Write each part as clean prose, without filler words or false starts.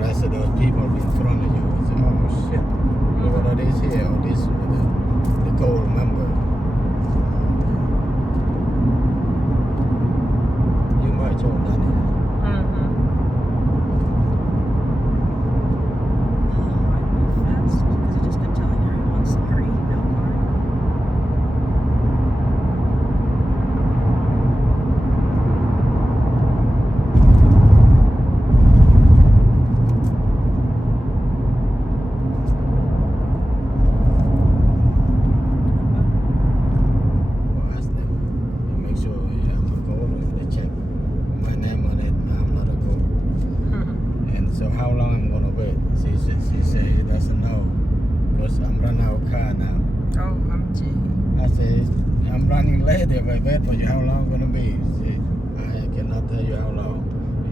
rest of those people in front of you. It's, oh shit, look at all this here, or this with the gold member. You might show that here. Fast because I just kept telling everyone sorry, no car. So how long I'm gonna wait? She say he doesn't know because I'm running out of car now. Oh, MG. I say I'm running late if I wait for you. How long gonna be? She, I cannot tell you how long.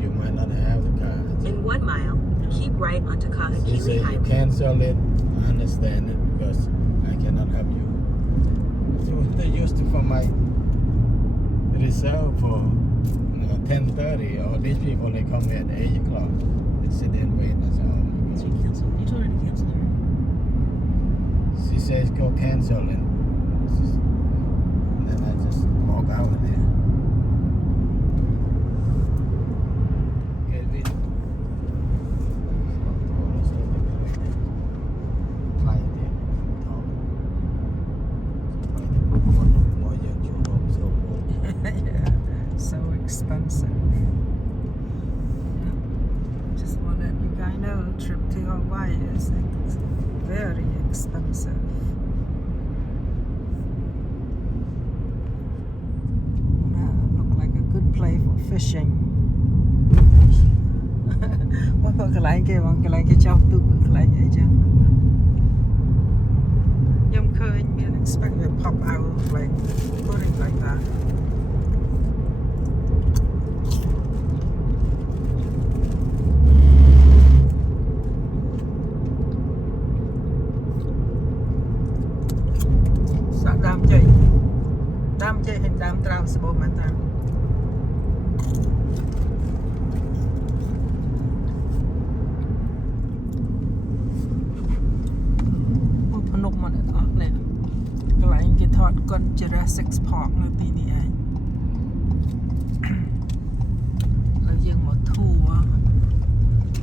You might not have the car. In 1 mile, keep right onto She Kahakili say you Highway. cancel it. I understand it because I cannot help you. So they used to for my reserve for 10:30. Or these people they come here at 8 o'clock. They sit there and wait. That's all. So you cancel. You told her to cancel her. She says go cancel it. And then I just walk out of there. Okay, we. Yeah, so expensive. Just want to let you guys know, trip to Hawaii is very expensive. Look like a good place for fishing. ว่าพวกกระไรเกี่ยวกับกระไรเจ้าตุ๊กกระไรไอ้จังยังเคยมี expect to pop out like putting like that. Đam chơi hình đam transport mà ta. Một nục mà đã nè. Cái lại cái thọt con Jurassic Park nơi tí này anh. Là riêng một tour.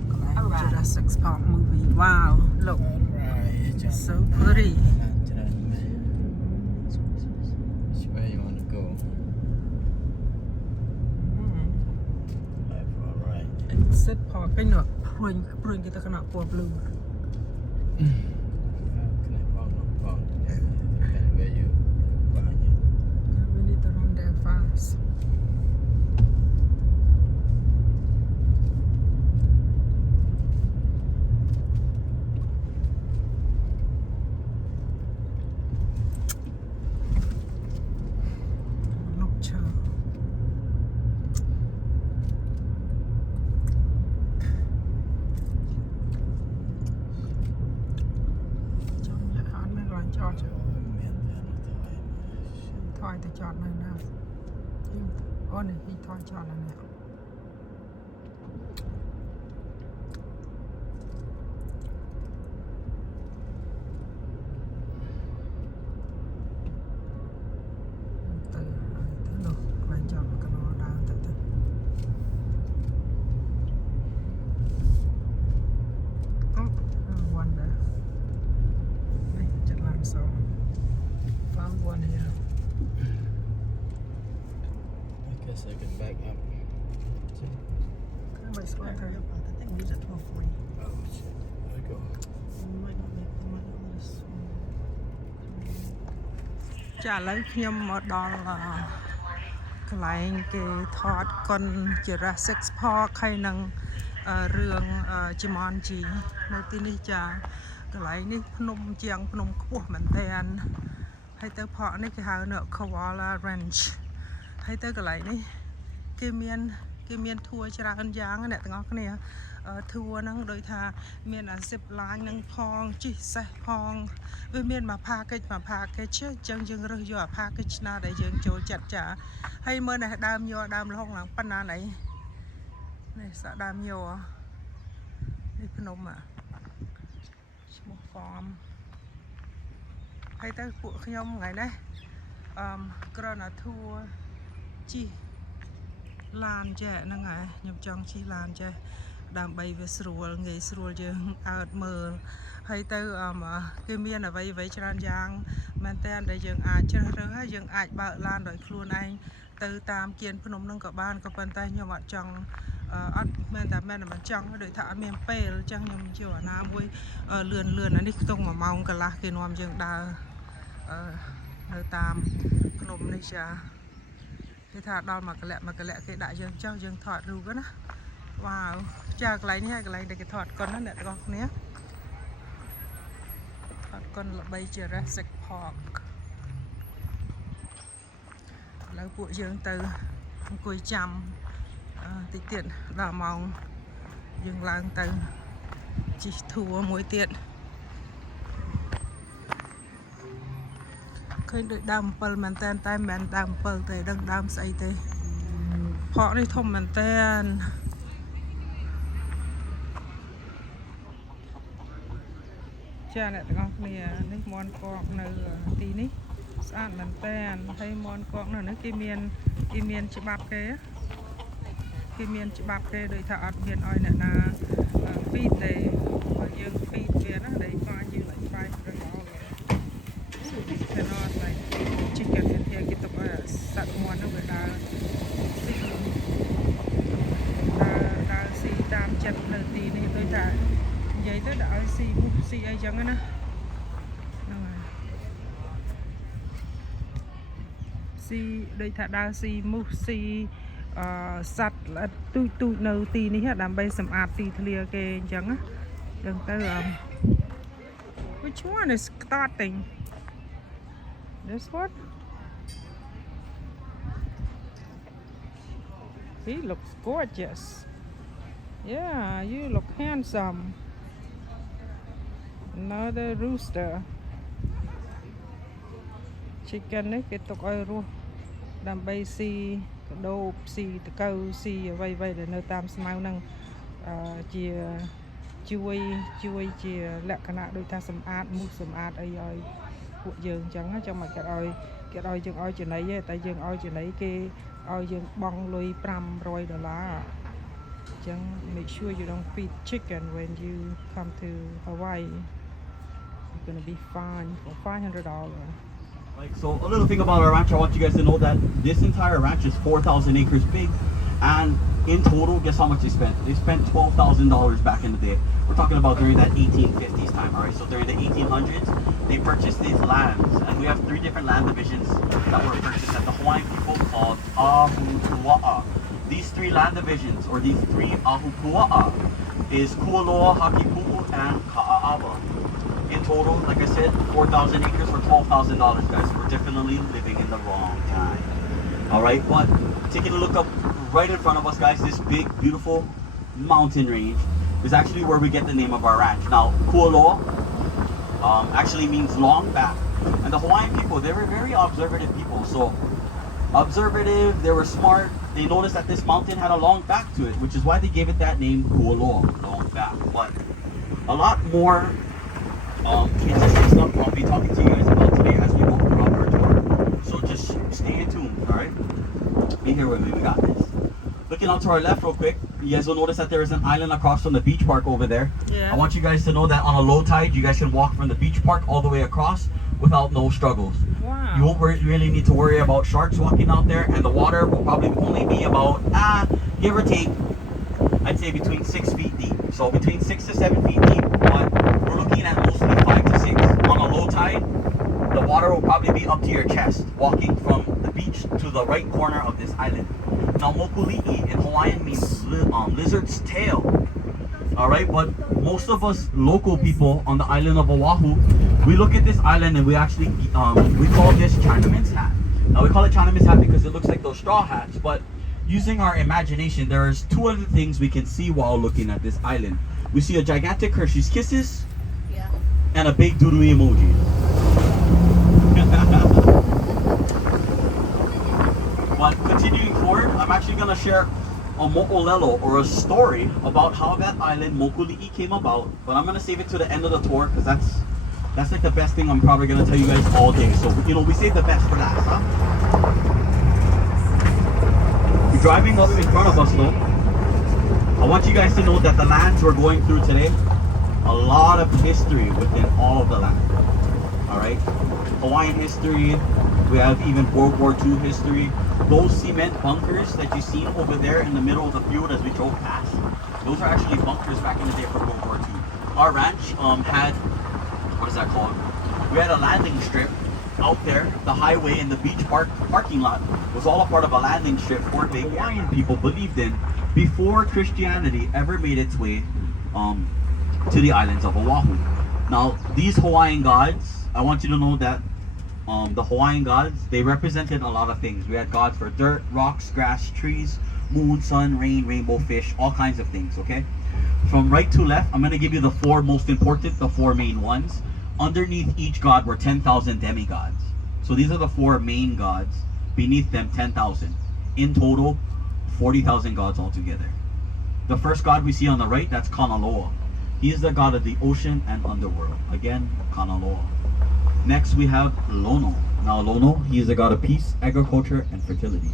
Cái lại Jurassic Park movie. Wow, look. So pretty. Set park cái nữa, pruin kita kena puas blue. We need to run there fast. Thôi tôi chọn này nào. Ô này, đi thôi chọn này nào. Từ được, quay chọn cái nó đang từ từ. One there. Đây, chất làm sao. Found one here. I guess I can back up. Wait, slow down. I think we use at 12:40. Oh shit. There we go. We might not let us. ចាឥឡូវខ្ញុំមកដល់កន្លែងគេថតកុន Jurassic Park ហើយនឹងរឿង Jumanji នៅទីនេះចាកន្លែងនេះភ្នំជាងភ្នំខ្ពស់មែនទែនហើយទៅផកនេះគេហៅនៅ Koaloa Ranch ហើយទៅកន្លែងនេះគេមានធួច្រើនយ៉ាងអ្នកទាំងអស់គ្នាធួហ្នឹងដូចថាមានអា zip line នឹងផងជិះសេះផងវាមានមួយ package អញ្ចឹងយើងរើសយកអា package ណាដែលយើងចូលចិត្តចាហើយមើលនេះដើមយកដើមលហុងឡើងប៉ុណ្ណាណៃនេះសាក់ដើមយកន ភ្នំឈ្មោះ farm ហើយទៅពួកខ្ញុំថ្ងៃនេះគ្រាន់តែធួជិះឡានចេះហ្នឹងហើយខ្ញុំចង់ជិះឡានចេះដើម្បីវាស្រួលងាយស្រួលយើងអើតមើលហើយទៅគឺមានអ្វីច្រើនយ៉ាងមែនតើដែលយើងអាចជ្រើសរើសហើយយើងអាចបើកឡានដោយខ្លួនឯងទៅតាមគៀនភ្នំនឹងក៏បានក៏ប៉ុន្តែខ្ញុំអត់ចង់អត់មែនតែមិនចង់ដូចថាអត់មានពេលអញ្ចឹងខ្ញុំយកអាណាមួយលឿនអានេះខ្ទង់1ម៉ោងកន្លះគេនាំយើងដើរនៅតាមភ្នំនេះចាគេថាដល់មួយកន្លៈគេដាក់យើងចុះយើងថតរូបណាវ៉ាវចាកន្លែងនេះហើយកន្លែងដែលគេថតកុនណាអ្នកទាំងអស់គ្នាថតកុនល្បី Jurassic Park ឥឡូវពួកយើងទៅអង្គុយចាំតិចទៀតដល់ម៉ោងយើងឡើងទៅជិះធួមួយទៀតឃើញដូចដើមអំពិលមែនតែមិនមែនដើមអំពិលទេដឹងដើមស្អីទេផកនេះធំមែនតែនចាអ្នកទាំងអស់គ្នានេះមន់កកនៅទីនេះស្អាតមែនតែនហើយមន់កកនៅនេះគេមានច្បាប់គេដូចថាអត់មានឲ្យអ្នកណាfeedទេបើយើង feed វាណាthey find you like $500 so you cannot like chicken in here គេទុកឲ្យសត្វមាន់នោះវាដើរស៊ីតាមចិត្តនៅទីនេះដូចថានិយាយទៅដាក់ឲ្យស៊ីមុខស៊ីអីចឹងណាហ្នឹងហើយស៊ីដូចថាដើរស៊ីមុខស៊ីសត្វល្អិតទូចនៅទីនេះដើម្បីសម្អាតទីធ្លាគេអញ្ចឹងណាចឹងទៅ Which one is starting this one he looks gorgeous yeah you look handsome another rooster chicken នេះគេទុកឲ្យរស់ដើម្បីស៊ីកដោបស៊ីតកៅស៊ីអ្វីដែលនៅតាមស្មៅហ្នឹងជាជួយជាលក្ខណៈដូចថាសម្អាតមុខសម្អាតអីឲ្យពួកយើងអញ្ចឹងចាំមកគេឲ្យយើងឲ្យចំណីទេតែយើងឲ្យចំណីគេឲ្យយើងបង់លុយ$500អញ្ចឹង make sure you don't feed chicken when you come to Hawaii you're gonna be fined for $500 Like, so a little thing about our ranch, I want you guys to know that this entire ranch is 4,000 acres big, and in total, guess how much they spent? They spent $12,000 back in the day. We're talking about during that 1850s time, alright? So during the 1800s, they purchased these lands, and we have 3 different land divisions that were purchased at the Hawaiian people called Ahupua'a. These 3 land divisions, or these 3 Ahupua'a, is Koaloa, Hakipu'u, and Ka'a'awa. In total, like I said, 4,000 acres for $12,000, guys. We're definitely living in the wrong time. Alright, but taking a look up right in front of us, guys, this big, beautiful mountain range is actually where we get the name of our ranch. Now, Koaloa actually means long back. And the Hawaiian people, they were very observative people. So, observative, they were smart. They noticed that this mountain had a long back to it, which is why they gave it that name, Koaloa, long back. But a lot more interesting stuff I'll be talking to you guys about today as we go throughout our tour. So just stay tuned, alright? Be here with me, we got this. Looking out to our left real quick, you guys will notice that there is an island across from the beach park over there. Yeah. I want you guys to know that on a low tide, you guys can walk from the beach park all the way across without no struggles. Wow. You won't really need to worry about sharks walking out there, and the water will probably only be about, give or take, I'd say between 6 feet deep. So between 6 to 7 feet deep, but we're looking at mostly 5 to 6. On a low tide, the water will probably be up to your chest, walking from the beach to the right corner of this island. Now, mokuli'i in Hawaiian means lizard's tail. Alright, but most of us local people on the island of Oahu, we look at this island and we actually, we call this Chinaman's hat. Now, we call it Chinaman's hat because it looks like those straw hats, but using our imagination, there's 2 other things we can see while looking at this island. We see a gigantic Hershey's Kisses, and a big doodoo emoji. But continuing forward, I'm actually going to share a mo'olelo, or a story about how that island Mokuli'i came about, but I'm gonna save it to the end of the tour because that's like the best thing I'm probably gonna tell you guys all day. So we save the best for last, huh? Driving up in front of us though, I want you guys to know that the lands we're going through today, a lot of history within all of the land. All right, Hawaiian history. We have even World War II history. Those cement bunkers that you see over there in the middle of the field as we drove past, those are actually bunkers back in the day for World War II. Our ranch had, what is that called? We had a landing strip out there. The highway and the beach parking lot was all a part of a landing strip where the Hawaiian people believed in before Christianity ever made its way to the islands of Oahu. Now, these Hawaiian gods, I want you to know that the Hawaiian gods, they represented a lot of things. We had gods for dirt, rocks, grass, trees, moon, sun, rain, rainbow, fish, all kinds of things, okay? From right to left, I'm going to give you the four most important, the four main ones. Underneath each god were 10,000 demigods. So these are the four main gods. Beneath them, 10,000. In total, 40,000 gods altogether. The first god we see on the right, that's Koaloa. He is the god of the ocean and underworld. Again, Koaloa. Next, we have Lono. Now, Lono, he is the god of peace, agriculture, and fertility.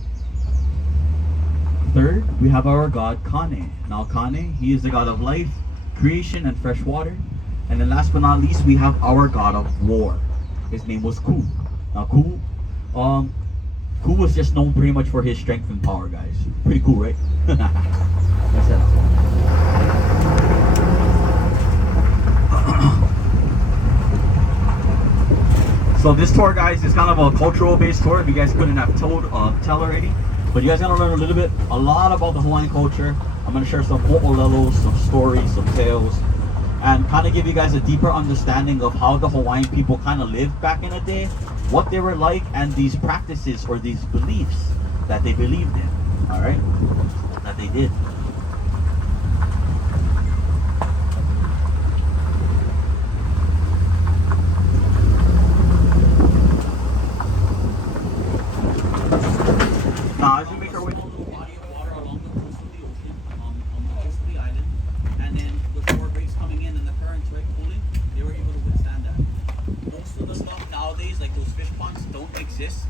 Third, we have our god Kane. Now, Kane, he is the god of life, creation, and fresh water. And then last but not least, we have our god of war. His name was Ku. Now, Ku was just known pretty much for his strength and power, guys. Pretty cool, right? That's it. So this tour, guys, is kind of a cultural based tour. If you guys couldn't have tell already, but you guys gotta learn a lot about the Hawaiian culture. I'm gonna share some mo'olelos, some stories, some tales, and kind of give you guys a deeper understanding of how the Hawaiian people kind of lived back in the day, what they were like, and these practices or these beliefs that they believed in. All right, that they did. Now, as we make our way along the body of water along the coast of the ocean, on the coast of the island, and then the shore breaks coming in and the currents right pulling, they were able to withstand that. Most of the stuff nowadays, like those fish ponds, don't exist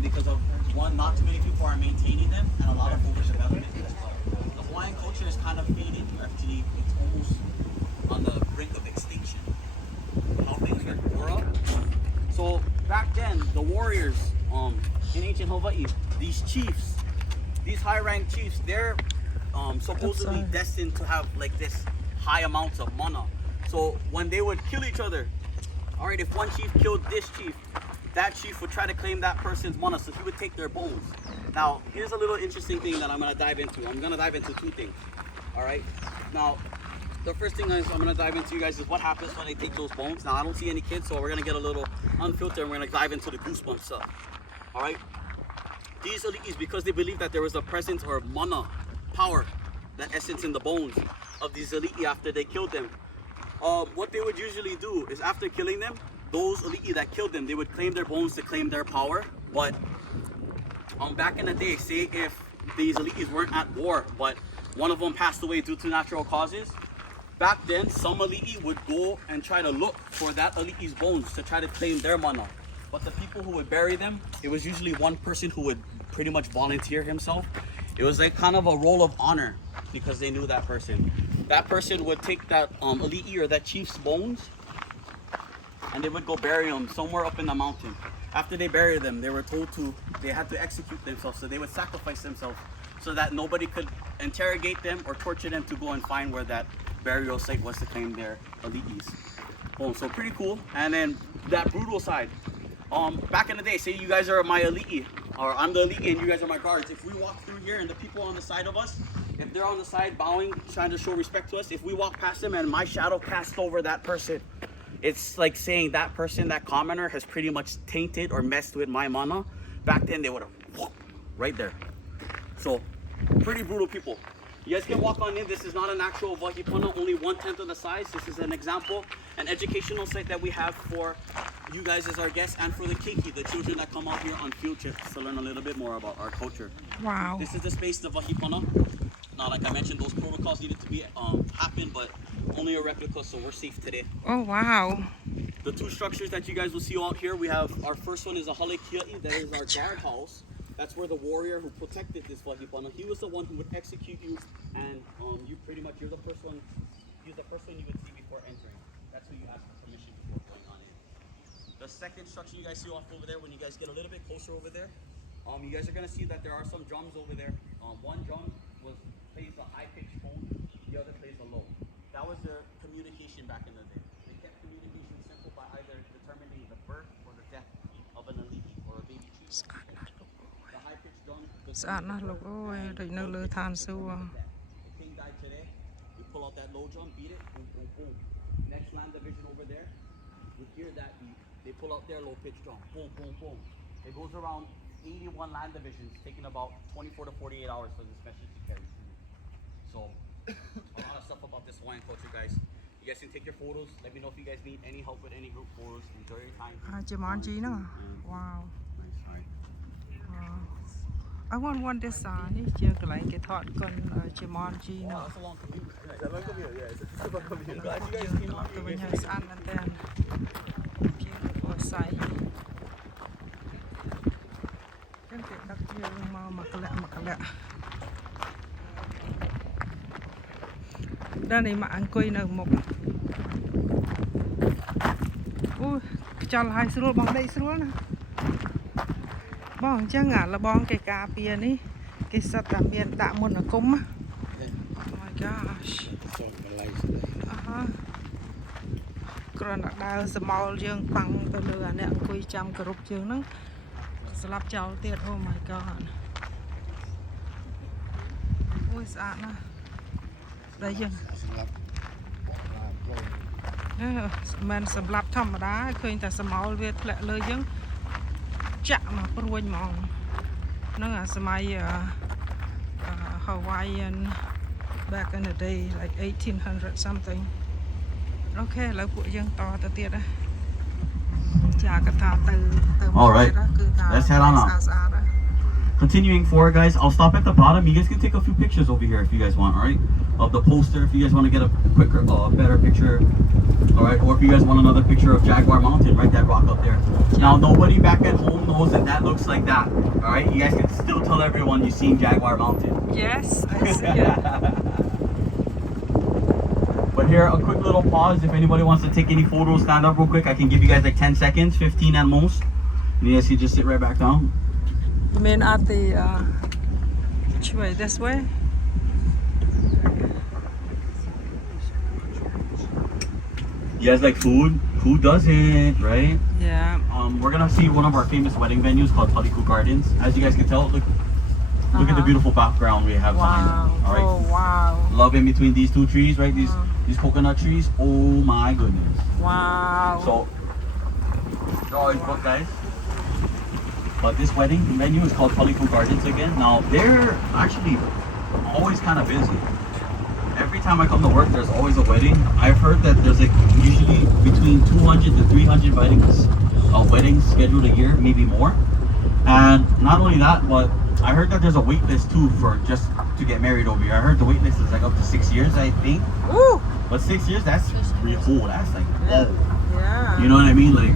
because of one, not too many people are maintaining them, and a lot of overdevelopment as well. The Hawaiian culture is kind of fading. Actually, it's almost on the brink of extinction. How things are growing up. So back then, the warriors in ancient Hawaii, these chiefs, these high-ranked chiefs, they're supposedly destined to have like this high amounts of mana. So when they would kill each other, all right, if one chief killed this chief, that chief would try to claim that person's mana, so he would take their bones. Now, here's a little interesting thing that I'm gonna dive into. I'm gonna dive into two things, all right? Now, the first thing I'm gonna dive into, you guys, is what happens when they take those bones. Now, I don't see any kids, so we're gonna get a little unfiltered and we're gonna dive into the goosebumps stuff, all right? These ali'is, because they believe that there was a presence or mana, power, that essence in the bones of these ali'i after they killed them. What they would usually do is after killing them, those ali'i that killed them, they would claim their bones to claim their power. But back in the day, say if these ali'is weren't at war, but one of them passed away due to natural causes, back then some ali'i would go and try to look for that ali'i's bones to try to claim their mana. But the people who would bury them, it was usually one person who would pretty much volunteer himself. It was like kind of a role of honor because they knew that person. That person would take that ali'i or that chief's bones and they would go bury them somewhere up in the mountain. After they buried them, they were told they had to execute themselves, so they would sacrifice themselves so that nobody could interrogate them or torture them to go and find where that burial site was to claim their ali'is. Oh, so pretty cool. And then that brutal side. Back in the day, say you guys are my ali'i, or I'm the ali'i and you guys are my guards. If we walk through here and the people on the side of us, if they're on the side bowing, trying to show respect to us, if we walk past them and my shadow casts over that person, it's like saying that person, that commoner, has pretty much tainted or messed with my mana. Back then, they would have, right there. So, pretty brutal people. You guys can walk on in. This is not an actual Wahipuna, only 1/10 of the size. This is an example, an educational site that we have for you guys as our guests and for the keiki, the children that come out here on field trips to learn a little bit more about our culture. Wow. This is the space of Wahipuna. Now, like I mentioned, those protocols needed to be happen, but only a replica, so we're safe today. Oh, wow. The two structures that you guys will see out here, we have our first one is a hale kia'i, that is our guardhouse. That's where the warrior who protected this Wahipana, he was the one who would execute you, and you pretty much, you're the first one you would see before entering. That's who you ask for permission before going on in. The second structure you guys see off over there, when you guys get a little bit closer over there, you guys are gonna see that there are some drums over there. One drum plays a high-pitched tone, the other plays a low. That was their communication back in the day. They kept communication simple by either determining the birth or the death of an alihi or a baby chief. The high-pitched drum. Saan na look. Oh, they know the tan so. The king died today. We pull out that low drum, beat it, boom, boom, boom. Next land division over there, you hear that beat. They pull out their low-pitched drum, boom, boom, boom. It goes around 81 land divisions, taking about 24 to 48 hours for this message to carry through. So, a lot of stuff about this Hawaiian culture, guys. You guys can take your photos. Let me know if you guys need any help with any group photos. Enjoy your time. Jumanji, no? Wow. Nice, alright. I want thisนี่เจอกันไรเกทอดกันJumanji เนาะ That's a long commute. It's a long commute, yeah. It's a super commute. I'm glad you guys came out ตัว here. ใหญ่สะอาดนั่นแต่ beautiful sight กันเก็บดักเยอะมามักละด้านนี้มาอังกุยនៅមុខអូខ្យល់ហើយស្រួលបងដេកស្រួលណាបងអញ្ចឹងលបងគេការពារនេះគេសិតតែមានដាក់មន្តអាគម Oh my gosh គ្រាន់តែដើរសមោលយើងប៉ាំងទៅលើអាអ្នកអង្គុយចាំគ្រប់ជើងហ្នឹងស្លាប់ចោលទៀត Oh my god អូយស្អាតណាស់តែយើងមិនសម្រាប់ធម្មតាឃើញតែសមោលវាធ្លាក់លើយើងចាក់មកព្រួយហ្មងហ្នឹងអាសម័យHawaiian back in the day like 1800 something អូខេឥឡូវពួកយើងតទៅទៀតណាចាកថាទៅគឺថាស្អាត Continuing forward, guys, I'll stop at the bottom. You guys can take a few pictures over here if you guys want, all right? Of the poster, if you guys want to get a quicker, better picture, all right? Or if you guys want another picture of Jaguar Mountain, right? That rock up there. Now, nobody back at home knows that looks like that, all right? You guys can still tell everyone you've seen Jaguar Mountain. Yes, I see it. But here, a quick little pause. If anybody wants to take any photos, stand up real quick. I can give you guys like 10 seconds, 15 at most. And you guys can just sit right back down. You mean at the which way? This way? You guys like food? Who doesn't, right? Yeah. We're gonna see one of our famous wedding venues called Paliku Gardens. As you guys can tell, look at the beautiful background we have behind them. All right. Oh wow. Love in between these two trees, right? These coconut trees. Oh my goodness. Wow. So, they're always booked, guys. But this wedding venue is called Koaloa Gardens again. Now, they're actually always kind of busy. Every time I come to work, there's always a wedding. I've heard that there's like usually between 200 to 300 weddings scheduled a year, maybe more. And not only that, but I heard that there's a wait list too for just to get married over here. I heard the wait list is like up to 6 years, I think. Ooh. But 6 years, that's pretty cool. That's like, whoa. Yeah. You know what I mean? Like,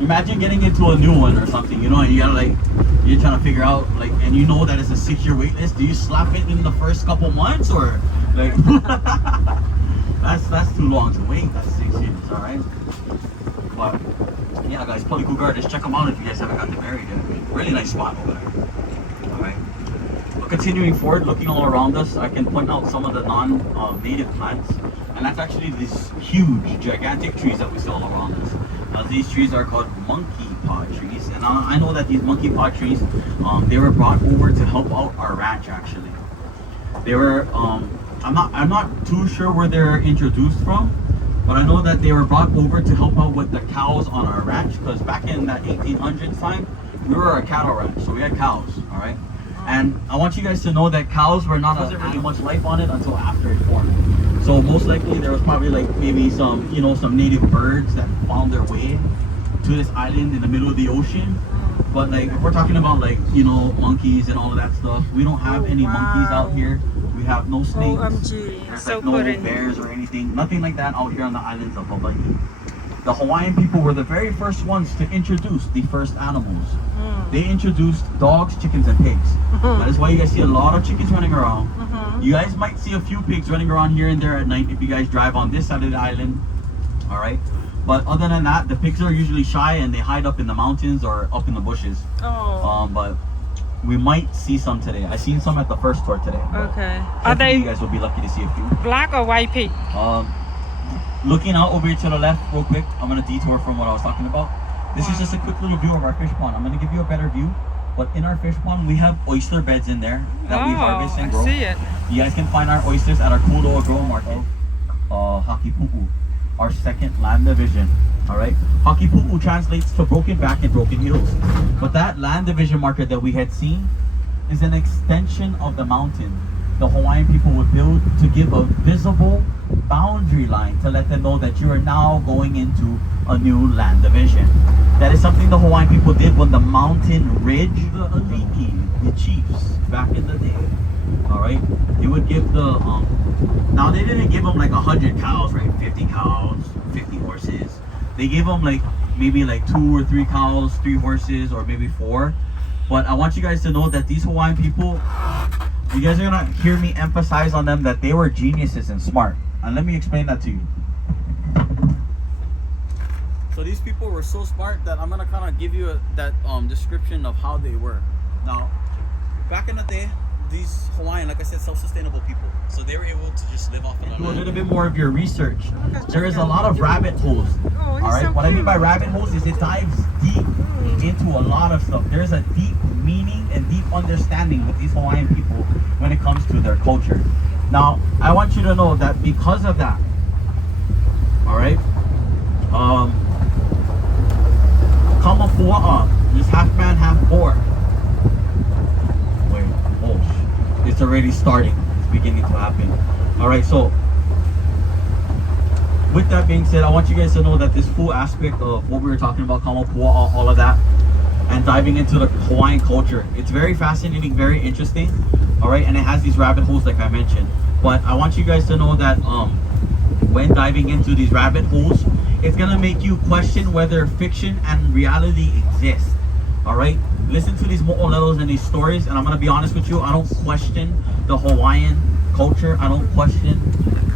imagine getting into a new one or something, you know, and you gotta like, you're trying to figure out like, and you know that it's a 6-year wait list. Do you slap it in the first couple months or like, that's too long to wait. That's 6 years, all right? But yeah, guys, Koaloa Gardens, check them out if you guys haven't gotten married yet. Really nice spot over there. All right. But continuing forward, looking all around us, I can point out some of the non-native plants, and that's actually these huge, gigantic trees that we see all around us. These trees are called monkey paw trees, and I know that these monkey paw trees, they were brought over to help out our ranch. Actually, they were. I'm not too sure where they're introduced from, but I know that they were brought over to help out with the cows on our ranch. Because back in that 1800s time, we were a cattle ranch, so we had cows. All right, And I want you guys to know that cows were not wasn't really much life on it until after it formed. So most likely there was probably like maybe some, you know, some native birds that found their way to this island in the middle of the ocean. But like if we're talking about like, you know, monkeys and all of that stuff, we don't have any monkeys out here. We have no snakes. OMG, There's so like no pretty. bears or anything. Nothing like that out here on the islands of Hawaii. The Hawaiian people were the very first ones to introduce the first animals. They introduced dogs, chickens, and pigs. That is why you guys see a lot of chickens running around. You guys might see a few pigs running around here and there at night if you guys drive on this side of the island. All right. But other than that, the pigs are usually shy and they hide up in the mountains or up in the bushes. Oh. But we might see some today. I seen some at the first tour today. Okay. Are Hopefully they you guys will be lucky to see a few. black or white pig? Looking out over here to the left real quick, I'm going to detour from what I was talking about. This is just a quick little view of our fish pond. I'm going to give you a better view. But in our fish pond, we have oyster beds in there that we harvest and grow. I see it. You guys can find our oysters at our Koaloa Grow Market. Hakipu'u, our second land division. Alright? Hakipu'u translates to broken back and broken heels. But that land division marker that we had seen is an extension of the mountain the Hawaiian people would build to give a visible boundary line to let them know that you are now going into a new land division. That is something the Hawaiian people did when the mountain ridge, the alii, the chiefs back in the day. Alright? They would give the now they didn't give them like 100 cows, right? 50 cows, 50 horses. They gave them like maybe like 2 or 3 cows, 3 horses, or maybe 4. But I want you guys to know that these Hawaiian people, you guys are gonna hear me emphasize on them that they were geniuses and smart. And let me explain that to you. So these people were so smart that I'm gonna kind of give you that description of how they were. Now, back in the day, these Hawaiian, like I said, self-sustainable people. So they were able to just live off of it. Do a little bit more of your research. There is a lot of rabbit holes. Oh, he's Alright, so what I mean cute. by rabbit holes is it dives deep into a lot of stuff. There's a deep meaning and deep understanding with these Hawaiian people when it comes to their culture. Now, I want you to know that because of that, alright, Kamapua'a is half man, half boar. Wait, oh, it's already starting. It's beginning to happen. Alright, so with that being said, I want you guys to know that this full aspect of what we were talking about, Kamapua'a, all of that, and diving into the Hawaiian culture, it's very fascinating, very interesting. Alright, and it has these rabbit holes like I mentioned. But I want you guys to know that when diving into these rabbit holes, it's gonna make you question whether fiction and reality exist. Alright? Listen to these mo'olelos and these stories, and I'm gonna be honest with you, I don't question the Hawaiian culture. I don't question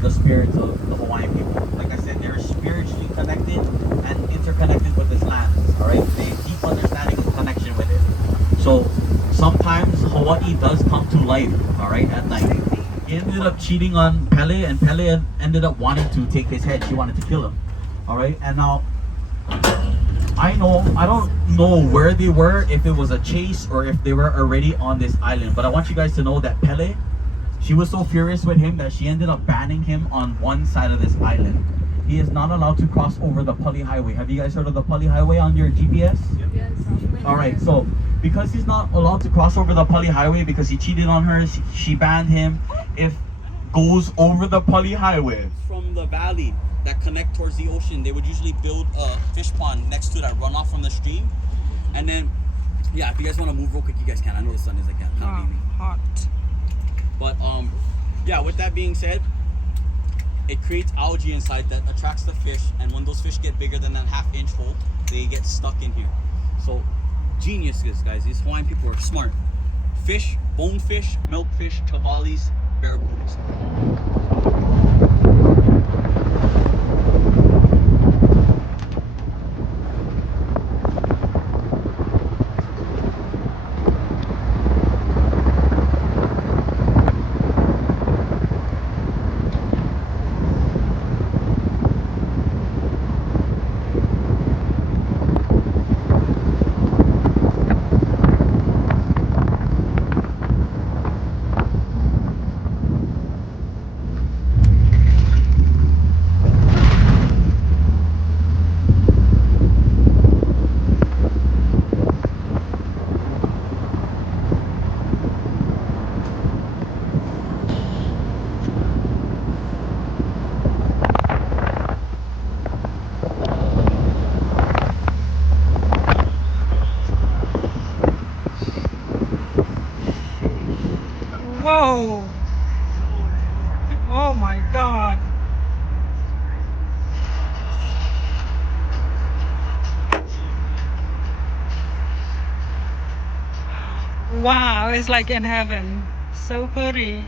the spirits of the Hawaiian people. Like I said, they're spiritually connected and interconnected with this land. Alright? They have deep understanding and connection with it. So sometimes Hawaii does come to life, alright, at night. He ended up cheating on Pele, and Pele ended up wanting to take his head. She wanted to kill him. Alright, and now I don't know where they were, if it was a chase or if they were already on this island. But I want you guys to know that Pele, she was so furious with him that she ended up banning him on one side of this island. He is not allowed to cross over the Pali Highway. Have you guys heard of the Pali Highway on your GPS? Yes. Alright, so because he's not allowed to cross over the Pali Highway because he cheated on her, she banned him. If goes over the Pali Highway from the valley that connect towards the ocean, they would usually build a fish pond next to that runoff from the stream. And then, yeah, if you guys want to move real quick, you guys can. I know the sun is like kind of beaming. Hot. But yeah, with that being said, it creates algae inside that attracts the fish, and when those fish get bigger than that half-inch hole, they get stuck in here. So geniuses, guys. These Hawaiian people are smart. Fish, bonefish, milkfish, chavalis, barracudas. Wow, it's like in heaven. So pretty.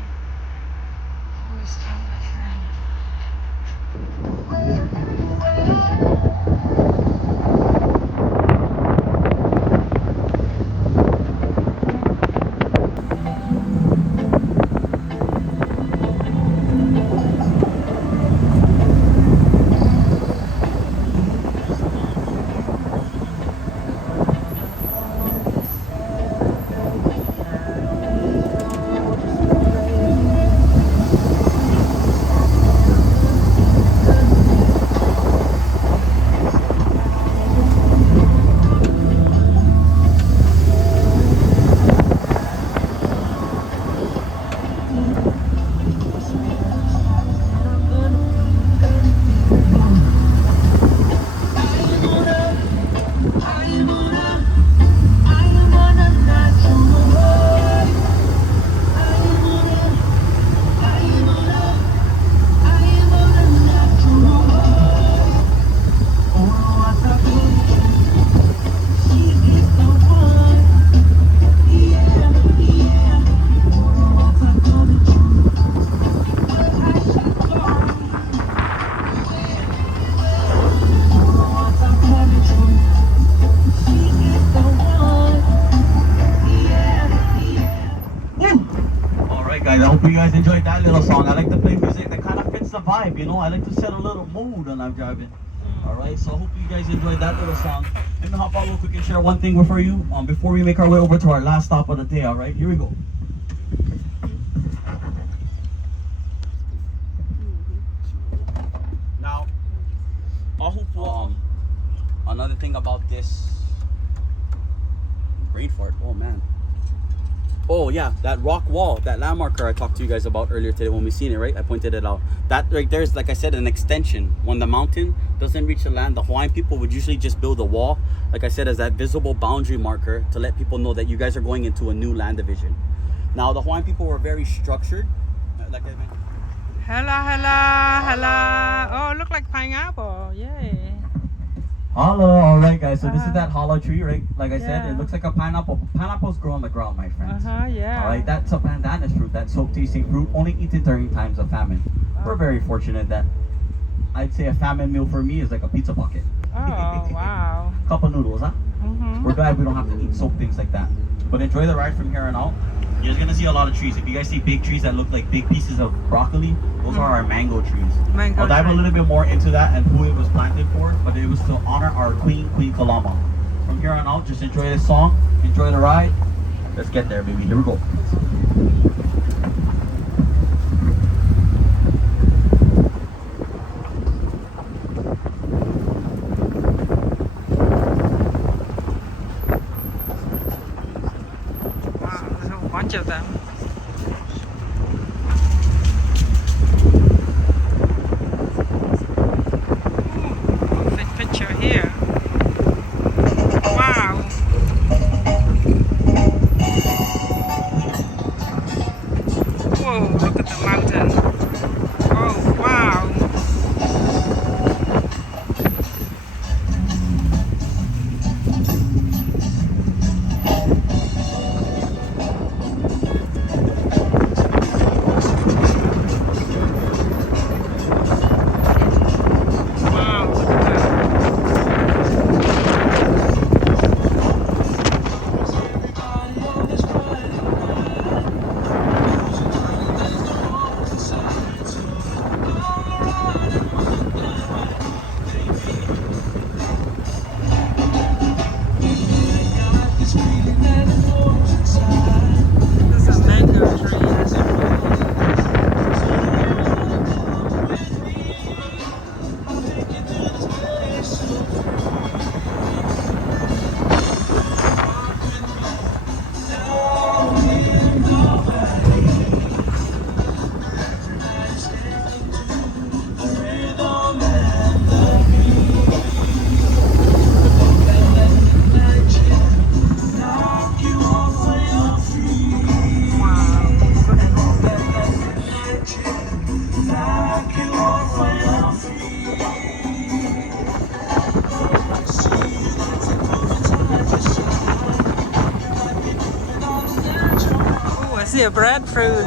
Alright guys, I hope you guys enjoyed that little song. I like to play music that kind of fits the vibe, you know. I like to set a little mood when I'm driving. Alright, so I hope you guys enjoyed that little song. Let me hop out real quick and share one thing before you, before we make our way over to our last stop of the day, alright? Here we go. Now, another thing about this rain fart, oh man. Oh yeah, that rock wall, that landmarker I talked to you guys about earlier today when we seen it, right? I pointed it out. That right there is, like I said, an extension. When the mountain doesn't reach the land, the Hawaiian people would usually just build a wall, like I said, as that visible boundary marker to let people know that you guys are going into a new land division. Now, the Hawaiian people were very structured. Like I mentioned. Hello. Oh, look like pineapple. Yay. Hello, alright guys, so this is that hollow tree, right? Like I said, Yeah. it looks like a pineapple. Pineapples grow on the ground, my friends. Yeah. Alright, that's a pandanus fruit, that soap tasting fruit, only eaten during times of famine. We're very fortunate that I'd say a famine meal for me is like a pizza bucket. Oh, wow. Cup of noodles, huh? We're glad we don't have to eat soap things like that. But enjoy the ride from here on out. You're gonna see a lot of trees. If you guys see big trees that look like big pieces of broccoli, those are our mango trees. Mango I'll dive a tree. little bit more into that and who it was planted for, but it was to honor our Queen Koaloa. From here on out, just enjoy this song, enjoy the ride. Let's get there, baby. Here we go. Wow, there's a whole bunch of them. Perfect picture here. Wow. Whoa, look at the mountain. Oh, wow. the breadfruit.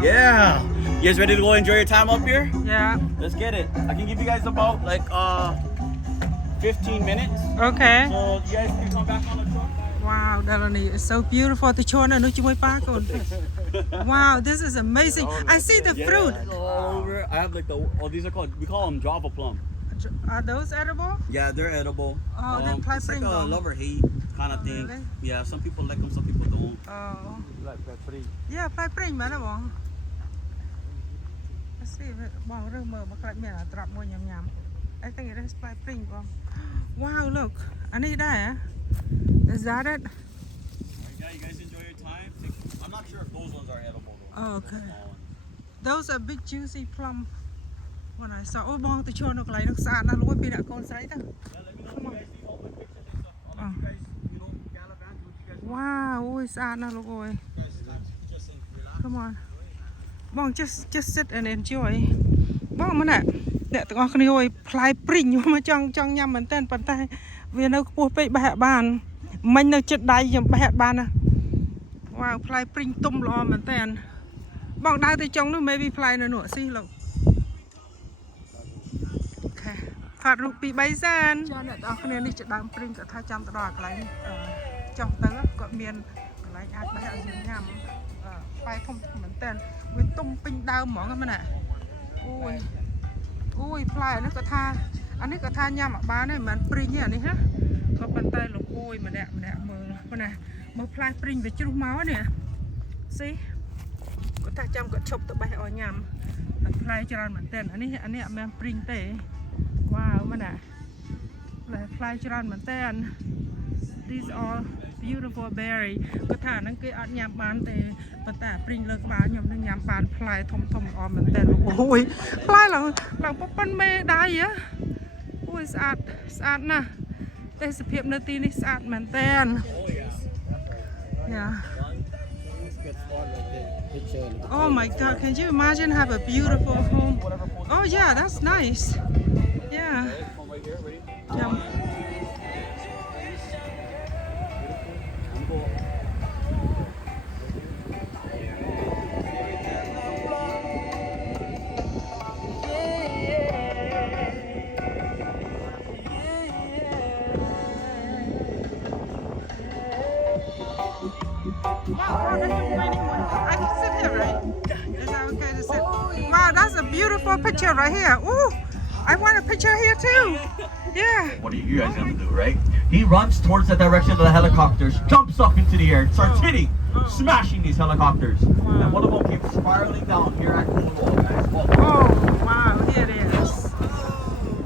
Yeah. You guys ready to go enjoy your time up here? Yeah. Let's get it. I can give you guys about like 15 minutes. Okay. So you guys can come back on the truck. Wow, Delany, it's so beautiful. Wow, this is amazing. I see the fruit. All over. I have like these are called, we call them Java plum. Are those edible? Yeah, they're edible. Oh, they're it's like a love or hate kind of thing. Really? Yeah, some people like them, some people don't. Oh. Like that free. Yeah, play spring, man. Let's see, I think it is play spring. Wow, look. I need that. Is that it? Yeah, you guys enjoy your time. I'm not sure if those ones are edible though. Oh, okay. Those are big juicy plum. When I saw, oh, bong, the children look like look sad. I look at that side. Yeah, let me know if you guys need all the pictures and stuff. I'll let you guys, gallivant what you guys want. Wow, oh, sad. Look, oh. You guys just relax. Come on. Bong, just sit and enjoy. Bong, man, that the oi fly spring you ma chong nhâm mình tên bàn tay vì nó cua pe bẻ bàn mình nó chết đáy nhầm bẻ bàn à wow fly spring tum lo mình tên bong đai tới trong nó maybe fly nó nửa xí lộc okay phạt rupee bay san cho nên đó cái này đi chợ đám spring cả thay trăm tờ đỏ cái này trong tới có miền cái này ăn bẻ dương nhâm fly thông mình tên với tum pin đau mỏng cái này ui ui fly nó có tha anh ấy có tha nha mà ba này mà spring như này ha có bàn tay lục ui mà đẹp mờ fly spring về chút máu nè see có tha trăm có chụp tụi bay ở nhầm fly cho anh mình tên anh ấy mà spring tệ wow mà nè là fly cho anh mình tên these are beautiful berry có thả nó cái ăn nhầm bán tệ và tả spring lơ bán nhầm nó nhầm bán fly thông ở mình tên ui fly là bắp pan mê đá gì á ui sạch nè đây sự hiệp nơi tin đi sạch mình tên yeah oh my god can you imagine have a beautiful home oh yeah that's nice yeah I can sit here, right? Is that okay to sit? Wow, that's a beautiful picture right here. Ooh, I want a picture here too. Yeah. What are you guys gonna do, right? He runs towards the direction of the helicopters, jumps up into the air, and starts hitting, smashing these helicopters. Wow. And one of them keeps spiraling down here at Koaloa, guys. Oh, wow, here it is.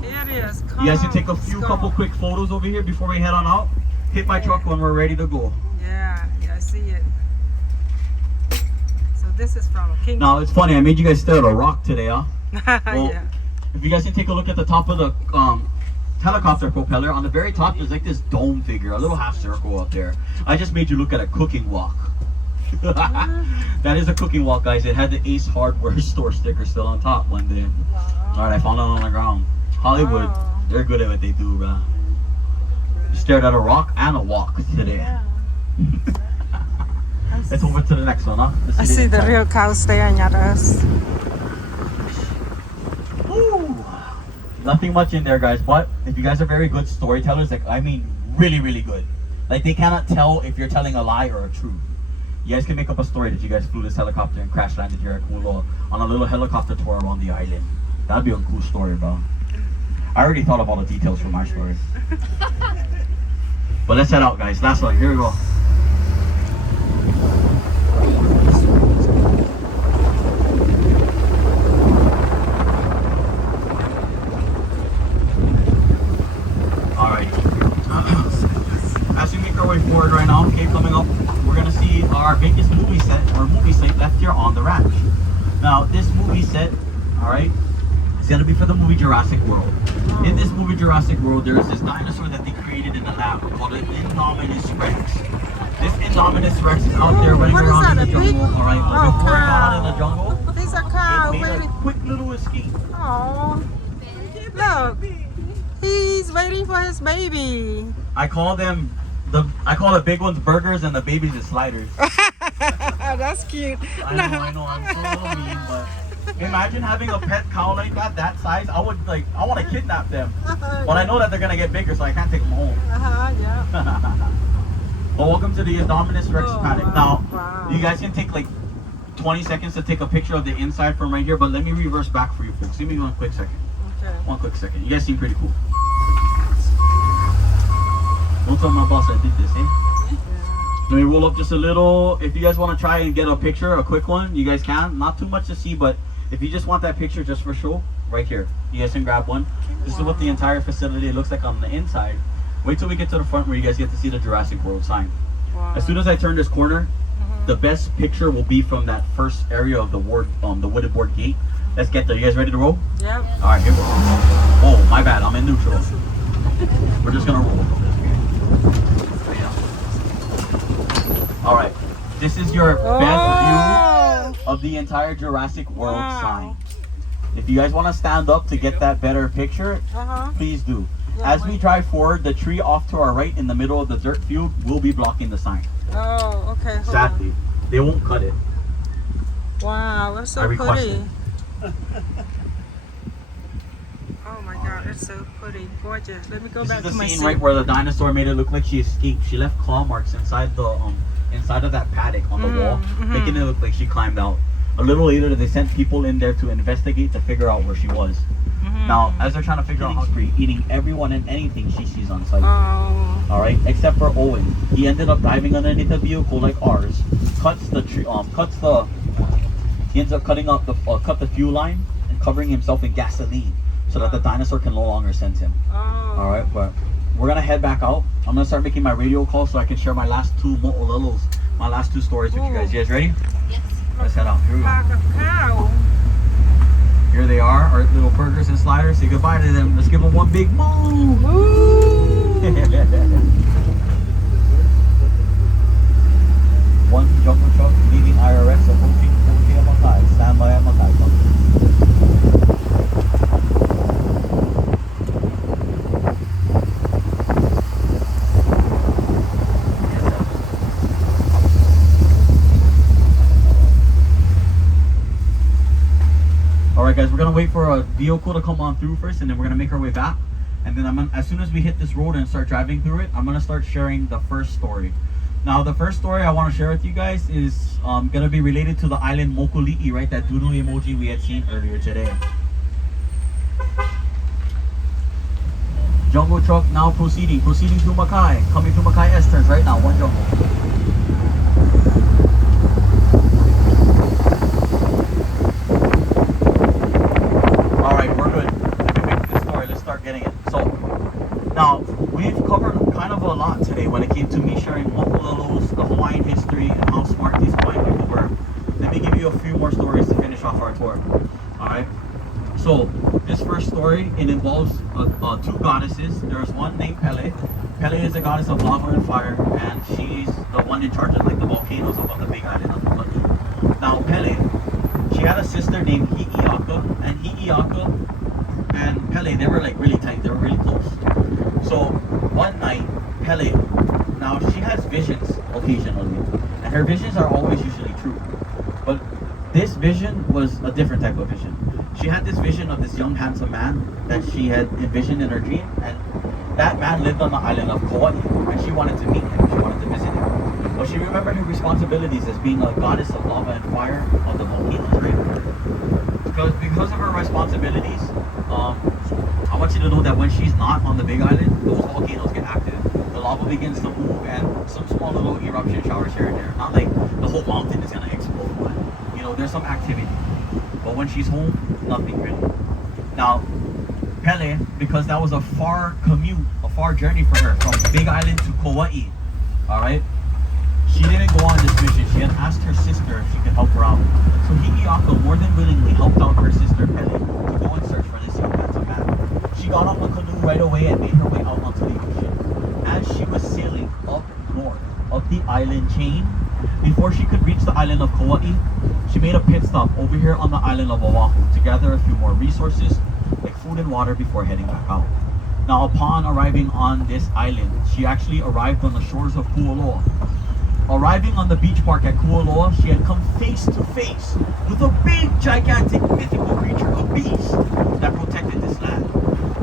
Here it is. You guys can take a couple quick photos over here before we head on out. Hit my truck when we're ready to go. Yeah, I see it. So this is from King. Now it's funny, I made you guys stare at a rock today, huh? Well, yeah. If you guys can take a look at the top of the helicopter propeller, on the very top there's like this dome figure, a little half circle up there. I just made you look at a cooking wok. That is a cooking wok, guys. It had the Ace Hardware store sticker still on top one day. Wow. Alright, I found it on the ground. Hollywood, they're good at what they do, bro. Stared at a rock and a walk today. Yeah. Let's move to the next one, huh? I see the real cow staring at us. Woo. Nothing much in there, guys, but if you guys are very good storytellers, like I mean really, really good. Like they cannot tell if you're telling a lie or a truth. You guys can make up a story that you guys flew this helicopter and crash landed here at Koaloa on a little helicopter tour around the island. That'd be a cool story, bro. I already thought of all the details for my story. But let's head out, guys. Last one. Here we go. As we make our way forward right now, okay, coming up, we're gonna see our biggest movie set, or movie slate left here on the ranch. Now, this movie set, all right, is gonna be for the movie Jurassic World. In this movie Jurassic World, there is this dinosaur that they created in the lab called an Indominus Rex. This Indominus Rex is out there running What is around that, in the a pig? jungle, all right. But Oh, before it got out cow. in the jungle, There's a cow. it made a Waiting. quick little escape. Oh, look. He's waiting for his baby. I call the big ones burgers and the babies is sliders. That's cute. I know, I'm so mean, but imagine having a pet cow like that size. I want to kidnap them, but I know that they're gonna get bigger, so I can't take them home. Yeah. Well, welcome to the Indominus Rex Oh, paddock. wow, Now, wow. you guys can take like 20 seconds to take a picture of the inside from right here, but let me reverse back for you folks. Give me one quick second. Okay. One quick second. You guys seem pretty cool. Don't tell my boss I did this, eh? Let me roll up just a little. If you guys want to try and get a picture, a quick one, you guys can. Not too much to see, but if you just want that picture just for show, right here, you guys can grab one. This is what the entire facility looks like on the inside. Wait till we get to the front where you guys get to see the Jurassic World sign. Wow. As soon as I turn this corner, the best picture will be from that first area of the wooded board gate. Let's get there. You guys ready to roll? Yep. All right, here we go. Oh, my bad. I'm in neutral. We're just gonna roll. All right. This is your best view of the entire Jurassic World Wow. sign. If you guys want to stand up to get that better picture, please do. Yeah, As we drive forward, the tree off to our right in the middle of the dirt field will be blocking the sign. Oh, okay. Hold Sadly, they won't cut it. on. Wow, that's I so requested. pretty. Oh my God, it's so pretty, gorgeous. Let me go This back is to the my scene seat. right where the dinosaur made it look like she escaped. She left claw marks inside the inside of that paddock on the wall, making it look like she climbed out. A little later, they sent people in there to investigate to figure out where she was. Now, as they're trying to figure out how to eating everyone and anything she sees on site. Oh, All right, except for Owen. He ended up diving underneath a vehicle like ours, cuts the tree, he ends up cutting up cut the fuel line and covering himself in gasoline so that the dinosaur can no longer sense him. oh. All right, but we're gonna head back out. I'm gonna start making my radio call so I can share my last two stories with you guys. You guys ready? Yes. Let's head out. Here we go. Like a cow. Here they are, our little burgers and sliders. Say goodbye to them. Let's give them one big moo. One jungle truck leaving IRX approaching Makai. Stand by at Makai. Alright guys, we're gonna wait for a vehicle to come on through first, and then we're gonna make our way back. And then as soon as we hit this road and start driving through it, I'm gonna start sharing the first story. Now the first story I want to share with you guys is gonna be related to the island Mokuli'i, right? That doodle emoji we had seen earlier today. Jungle truck now proceeding to Makai, coming to Makai S-turns right now, one jungle. Alright, we're good. Let me make this story, let's start getting it. So, now, we've covered kind of a lot today when it came to me sharing Mokulalos, the Hawaiian history, and how smart these Hawaiian people were. Let me give you a few more stories to finish off our tour. Alright? So, this first story, it involves two goddesses. There's one named Pele. Pele is a goddess of lava and fire, and she's the one in charge of like the volcanoes above the big island of the country. Now, Pele, she had a sister named Hi'iaka, and Hi'iaka and Pele, they were like really tight, they were really close. So, one night, Pele, now she has visions occasionally, and her visions are always usually true. But this vision was a different type of vision. She had this vision of this young handsome man that she had envisioned in her dream, and that man lived on the island of Kauai, and she wanted to meet him, she wanted to visit him. But she remembered her responsibilities as being a goddess of lava and fire of the volcanoes, right? Because of her responsibilities, I want you to know that when she's not on the Big Island, those volcanoes get active. The lava begins to move, and some small little eruption showers here and there. Not like the whole mountain is gonna explode, but you know, there's some activity. But when she's home, nothing really. Now, Pele, because that was a far commute, a far journey for her from Big Island to Kauai, all right? She didn't go on this mission. She had asked her sister if she could help her out. So Hi'iaka more than willingly helped out her sister Pele to go and search for this young phantom man. She got on the canoe right away and made her way out onto the ocean. As she was sailing up north of the island chain, before she could reach the island of Kauai, she made a pit stop over here on the island of Oahu to gather a few more resources like food and water before heading back out. Now, upon arriving on this island, she actually arrived on the shores of Koaloa. Arriving on the beach park at Koaloa, she had come face to face with a big, gigantic, mythical creature, a beast that protected this land.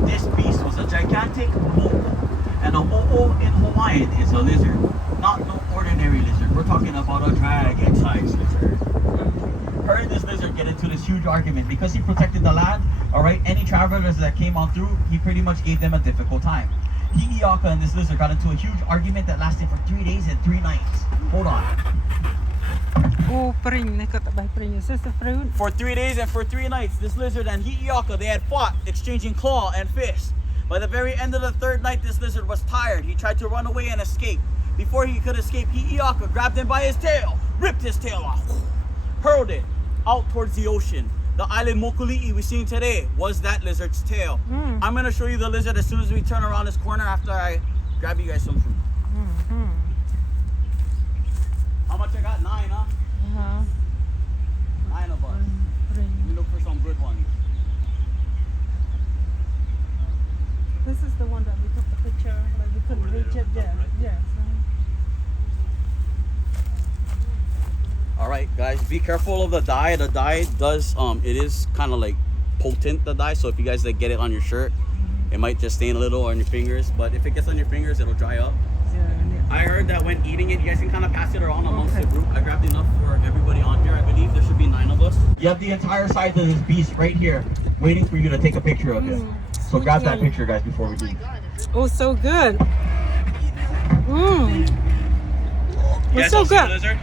This beast was a gigantic mo'o, and a mo'o in Hawaiian is a lizard, not no ordinary lizard. We're talking about a dragon-sized lizard. Her and this lizard get into this huge argument because he protected the land. All right, any travelers that came on through, he pretty much gave them a difficult time. Hi'iaka and this lizard got into a huge argument that lasted for 3 days and 3 nights. Hold on. For 3 days and for 3 nights, this lizard and Hi'iaka, they had fought, exchanging claw and fist. By the very end of the 3rd night, this lizard was tired. He tried to run away and escape. Before he could escape, Hi'iaka grabbed him by his tail, ripped his tail off, hurled it out towards the ocean. The island Mokuli'i we're seeing today was that lizard's tail. I'm gonna show you the lizard as soon as we turn around this corner after I grab you guys some food. How much I got? 9, huh? 9 of us. Let me look for some good ones. This is the one that we took the picture, like we couldn't reach it there. Yes. All right, guys, be careful of the dye. The dye does, it is kind of like potent, the dye. So if you guys like get it on your shirt, it might just stain a little on your fingers. But if it gets on your fingers, it'll dry up. I heard that when eating it, you guys can kind of pass it around amongst the group. I grabbed enough for everybody on here. I believe there should be 9 of us. You have the entire size of this beast right here, waiting for you to take a picture of it. So grab that picture, guys, before we leave. Oh, so good. It's so good. Lizard?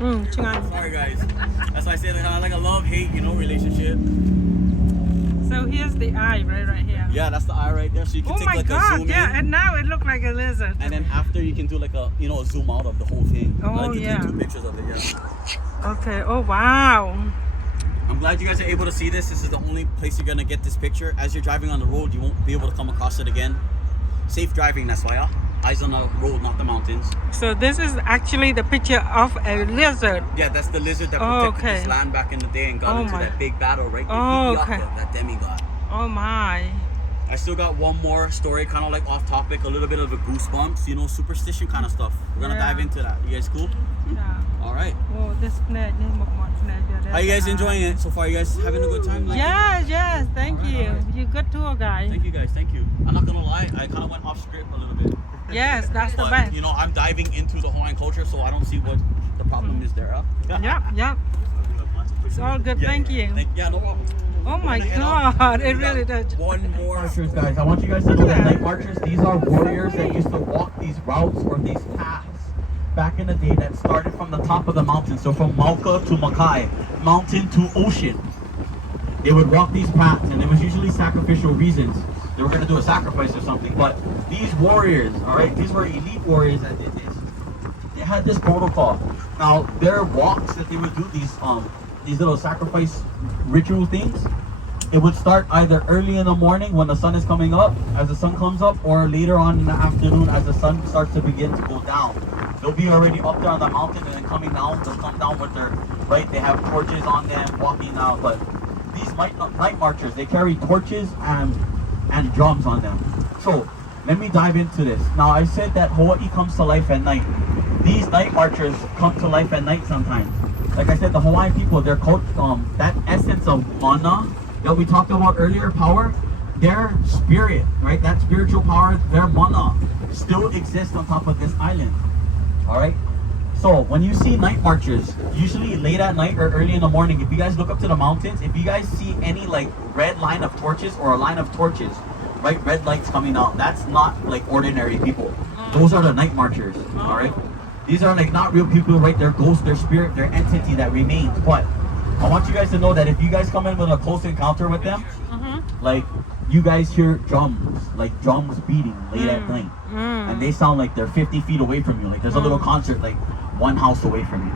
Sorry, guys. That's why I say kind of like a love-hate, you know, relationship. So here's the eye right here. Yeah, that's the eye right there. So you can take like a zoom in. And now it looked like a lizard. And then after you can do like a, you know, a zoom out of the whole thing. Oh, like you yeah. take 2 pictures of it, yeah. Okay, oh wow. I'm glad you guys are able to see this. This is the only place you're gonna get this picture. As you're driving on the road, you won't be able to come across it again. Safe driving, that's why, eyes on the road, not the mountains. So this is actually the picture of a lizard. Yeah, that's the lizard that protected this land back in the day and got into that big battle, right? That demigod. Oh my. I still got one more story, kind of like off topic, a little bit of a goosebumps, you know, superstition kind of stuff. We're gonna dive into that. You guys cool? Yeah. All right. Oh, this How you guys enjoying it so far? You guys having a good time? Like yes, thank you. Right. You're good tour guide. Thank you guys, thank you. I'm not gonna lie, I kind of went off script a little bit. Yes, that's the but, best. you know, I'm diving into the Hawaiian culture, so I don't see what the problem is there. Yep. It's all good, thank you. Yeah, no problem. Oh my God, it really does. One more. Marchers, guys, I want you guys to know that night marchers, these are warriors that used to walk these routes or these paths back in the day that started from the top of the mountain. So from Mauka to Makai, mountain to ocean. They would walk these paths, and it was usually sacrificial reasons. They were going to do a sacrifice or something. But these warriors, all right, these were elite warriors that did this. They had this protocol. Now, their walks that they would do, these little sacrifice ritual things, it would start either early in the morning when the sun is coming up, as the sun comes up, or later on in the afternoon as the sun starts to begin to go down. They'll be already up there on the mountain, and then coming down, they'll come down with their, right, they have torches on them, walking out. But these night marchers, they carry torches and drums on them. So let me dive into this. Now, I said that Hawaii comes to life at night. These night marchers come to life at night sometimes. Like I said, the Hawaiian people, their that essence of mana that we talked about earlier, power, their spirit, right, that spiritual power, their mana still exists on top of this island. All right, So when you see night marches, usually late at night or early in the morning, if you guys look up to the mountains, if you guys see any like red line of torches or a line of torches, right, red lights coming out, that's not like ordinary people. Those are the night marchers, all right? These are like not real people, right? They're ghosts, they're spirit, they're entity that remains. But I want you guys to know that if you guys come in with a close encounter with them, like you guys hear drums, like drums beating late at night. And they sound like they're 50 feet away from you. Like there's a little concert like one house away from you.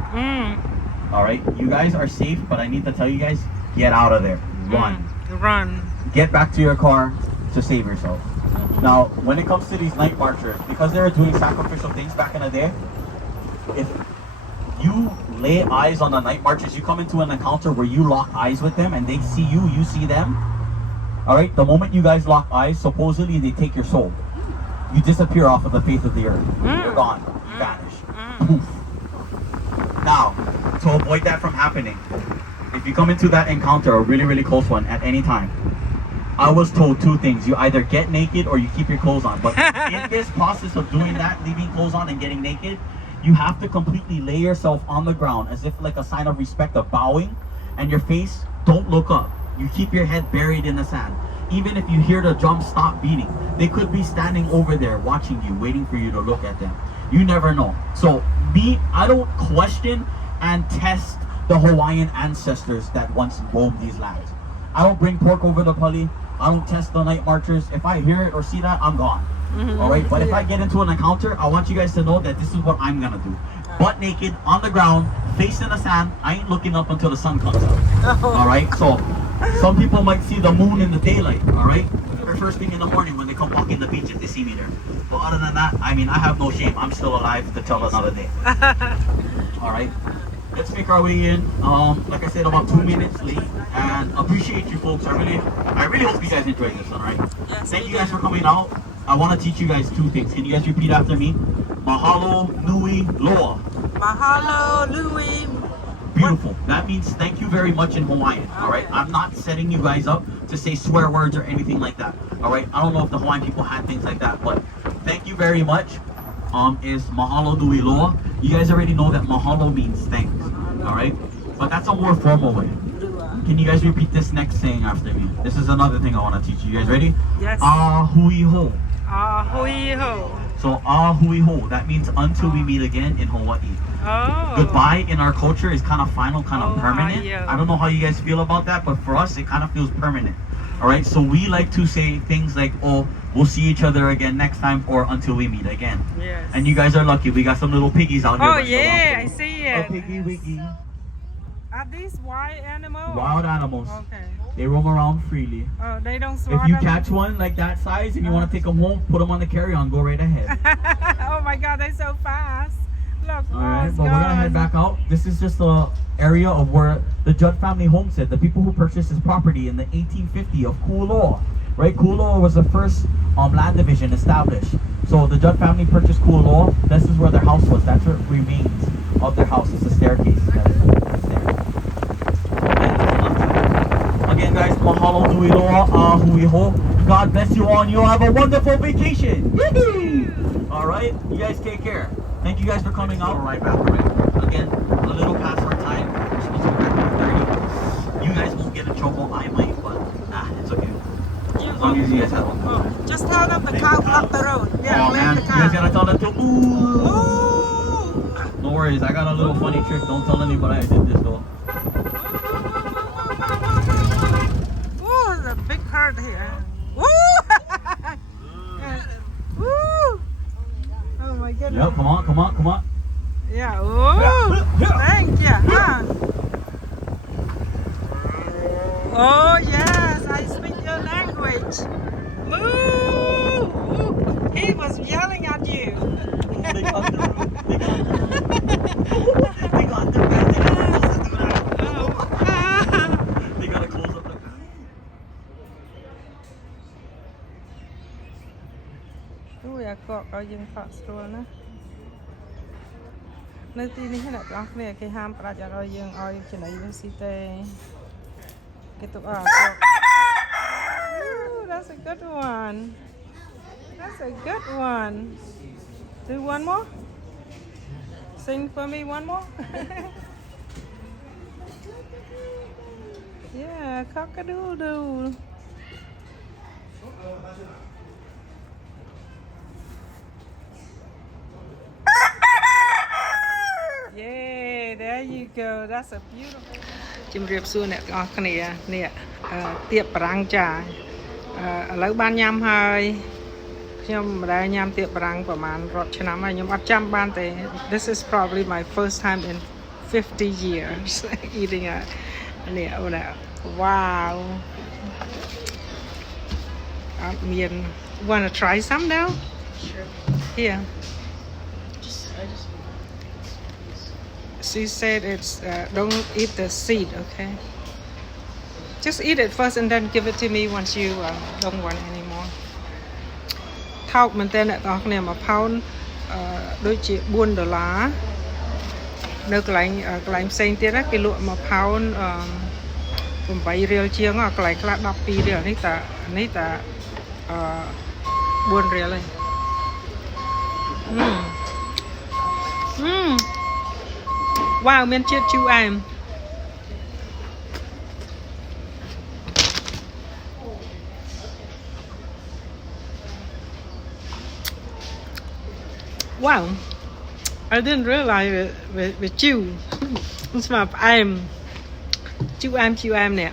All right, you guys are safe, but I need to tell you guys, get out of there. Run. Run. Get back to your car to save yourself. Now, when it comes to these night marchers, because they were doing sacrificial things back in the day, if you lay eyes on the night marchers, you come into an encounter where you lock eyes with them and they see you, you see them. All right, the moment you guys lock eyes, supposedly they take your soul. You disappear off of the face of the earth. You're gone. You vanish. Poof. Now, to avoid that from happening, if you come into that encounter, a really, really close one, at any time, I was told two things. You either get naked or you keep your clothes on. But in this process of doing that, leaving clothes on and getting naked, you have to completely lay yourself on the ground as if like a sign of respect of bowing, and your face, don't look up. You keep your head buried in the sand. Even if you hear the drums stop beating, they could be standing over there watching you, waiting for you to look at them. You never know. So me, I don't question and test the Hawaiian ancestors that once roamed these lands. I don't bring pork over the pali. I don't test the night marchers. If I hear it or see that, I'm gone. All right, but if I get into an encounter, I want you guys to know that this is what I'm gonna do. Butt naked, on the ground, face in the sand. I ain't looking up until the sun comes out. All right, so some people might see the moon in the daylight, all right? Or first thing in the morning when they come walking the beach if they see me there. But other than that, I mean, I have no shame. I'm still alive to tell another day. All right, let's make our way in. Like I said, about 2 minutes late, and appreciate you folks. I really hope you guys enjoyed this, all right? Yes, Thank you guys for coming out. I want to teach you guys two things. Can you guys repeat after me? Mahalo nui loa. Mahalo, Louis. Beautiful. That means thank you very much in Hawaiian. All right. I'm not setting you guys up to say swear words or anything like that. All right. I don't know if the Hawaiian people had things like that, but thank you very much. Is mahalo nui loa. You guys already know that mahalo means thanks. All right. But that's a more formal way. Can you guys repeat this next saying after me? This is another thing I want to teach you. You guys ready? Yes. Hui ho. Hui ho. So hui ho. That means until we meet again in Hawaii. Oh. Goodbye in our culture is kind of final, kind of permanent. yeah. I don't know how you guys feel about that, but for us, it kind of feels permanent. All right, so we like to say things like, oh, we'll see each other again next time, or until we meet again. Yes. And you guys are lucky. We got some little piggies out here. Oh running yeah, around. I see A it. piggy wiggy. Are these wild animals? Wild animals. Okay. They roam around freely. Oh, they don't swat If you them? catch one like that size and you want to take them home, put them on the carry-on. Go right ahead. Oh my God, they're so fast. Look, All right, but we're gonna head back out. This is just the area of where the Judd family homestead, the people who purchased this property in the 1850 of Koaloa, right? Koaloa was the first land division established. So the Judd family purchased Koaloa. This is where their house was. That's what remains of their house. It's a staircase. That's there. Again, guys, mahalo nui loa, hui ho. God bless you all, and you'll have a wonderful vacation. Yee-hoo! All right, you guys take care. Thank you guys for coming out. Right back, right? Again, a little past our time. We're supposed to be back at 30. You guys won't get in trouble. I might, but it's okay. As long as you guys have one. Just tell them the cow blocked the road. Yeah, Oh man, the you cow. guys gotta tell them to move. Ooh. No worries, I got a little funny trick. Don't tell anybody I did this though. Ooh, there's a big herd here. Woo! Woo! Oh my goodness. Yep, come on, come on, come on. Yeah. Ooh! Thank you. Huh? Oh yes, I speak your language. Woo! Woo! He was yelling at you. They got the root. They got the root. They got the root. They gotta close up like that. Ooh, yeah, got our young parts to na. នៅទីនេះអ្នកទាំងអស់គ្នាគេហាមប្រាច់ឲ្យយើងឲ្យចំណីវាស៊ីទេគេទុកអត់ That's a good one. That's a good one. Do one more. Sing for me one more. Yeah, cock-a-doodle. Yeah, there you go. That's a beautiful. ជំរាបសួរអ្នកទាំងអស់គ្នានេះទៀបបារាំងចាឥឡូវបានញ៉ាំហើយខ្ញុំមិនដែលញ៉ាំទៀបបារាំងប្រហែលរាប់ឆ្នាំហើយខ្ញុំអត់ចាំបានទេ This is probably my first time in 50 years eating it នេះអូន Wow អត់មាន Want to try some now? Sure. Here. I just. She said it's don't eat the seed, okay? Just eat it first and then give it to me once you don't want it anymore. ថោកមែនតើអ្នកទាំងអស់គ្នា1ផោនដូចជា$4នៅកន្លែងផ្សេងទៀតគេលក់1ផោន8រៀលជាងកន្លែងខ្លះ12រៀលនេះតា4រៀលហើយWow មានជាតិជូរអែមWow I didn't realize with you ស្មាផ្អែមជូរអែមនេះ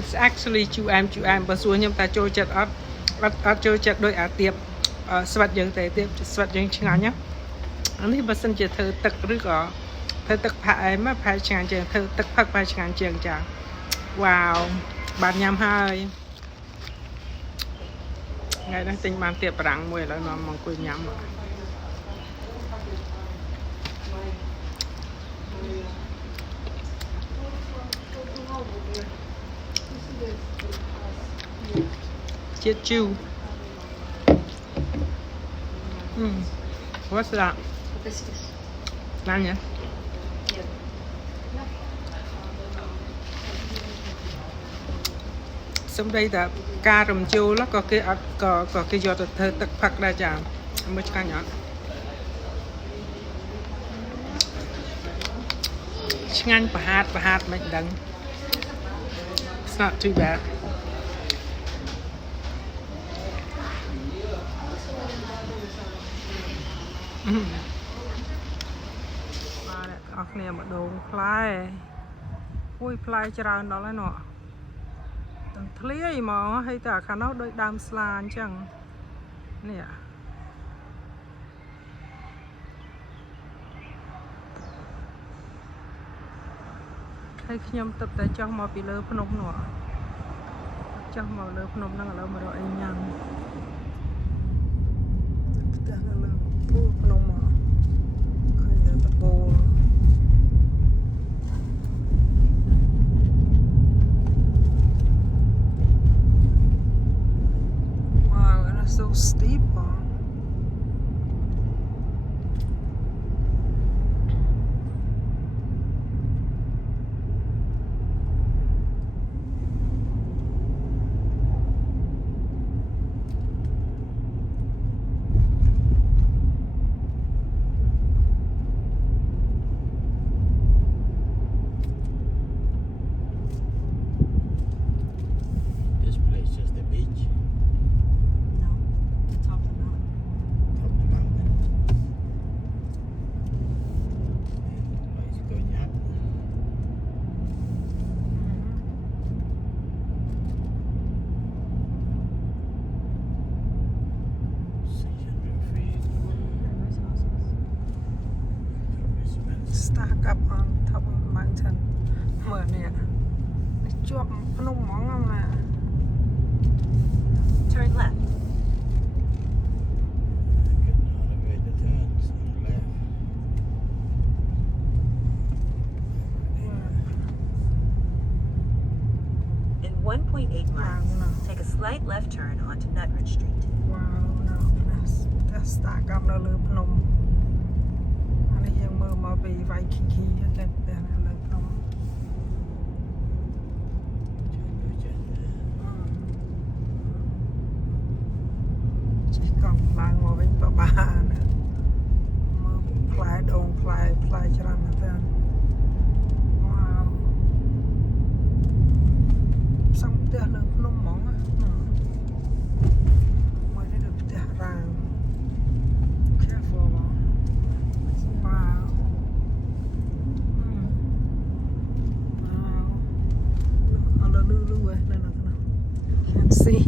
It's actually ជូរអែមបើសួរខ្ញុំតើចូលចិត្តអត់ចូលចិត្តដូចអាទៀបស្វិតយើងទេទៀបស្វិតយើងឆ្ងាញ់ណាអានេះបើសិនជាធ្វើទឹកឬក៏ធ្វើទឹកផាក់អែមផាក់ឆ្ងាញ់ជាងធ្វើទឹកផឹកផាក់ឆ្ងាញ់ជាងចា Wow បានញ៉ាំហើយថ្ងៃនេះទិញបានទៀបបារាំងមួយឥឡូវនាំមកអង្គុយញ៉ាំជាតិជូរWhat's that? Hibiscus. Nanya? Yeah. សំដីតាការរំជូលក៏គេអត់ក៏គេយកទៅធ្វើទឹកផឹកដែរចាមើលឆ្ងាញ់អត់ឆ្ងាញ់ប្រហាតមិនដឹង It's not too badបាទអ្នកទាំងអស់គ្នាម្ដងផ្លែអូយផ្លែច្រើនដល់ហើយនោះទាំងធ្លាយហ្មងហើយតែខាងនោះដូចដើមស្លាអញ្ចឹងនេះហើយខ្ញុំទឹកតែចុះមកពីលើភ្នំនោះចុះមកលើភ្នំហ្នឹងឥឡូវមករកអីញ៉ាំផ្ទះនៅលើភ្នំមកឃើញតែតបូលWow, and it's so steep. Stack up on top of the mountain មើលនេះជាប់ភ្នំហ្មងណា Turn left. In 1.8 miles, take a slight left turn onto Nutridge Street. Wow, no. កម្មនៅលើភ្នំអានេះយើងមើលមកពីវាយខីខីតែផ្ទះនៅលើភ្នំជិះកង់ឡើងមកវិញបបាណាមើលផ្លែដូងផ្លែច្រើនមែនតើវ៉ាវសំផ្ទះលើភ្នំហ្មងមកនេះដូចផ្ទះរាង careful វ៉ាវអត់លឺនៅនោះ can see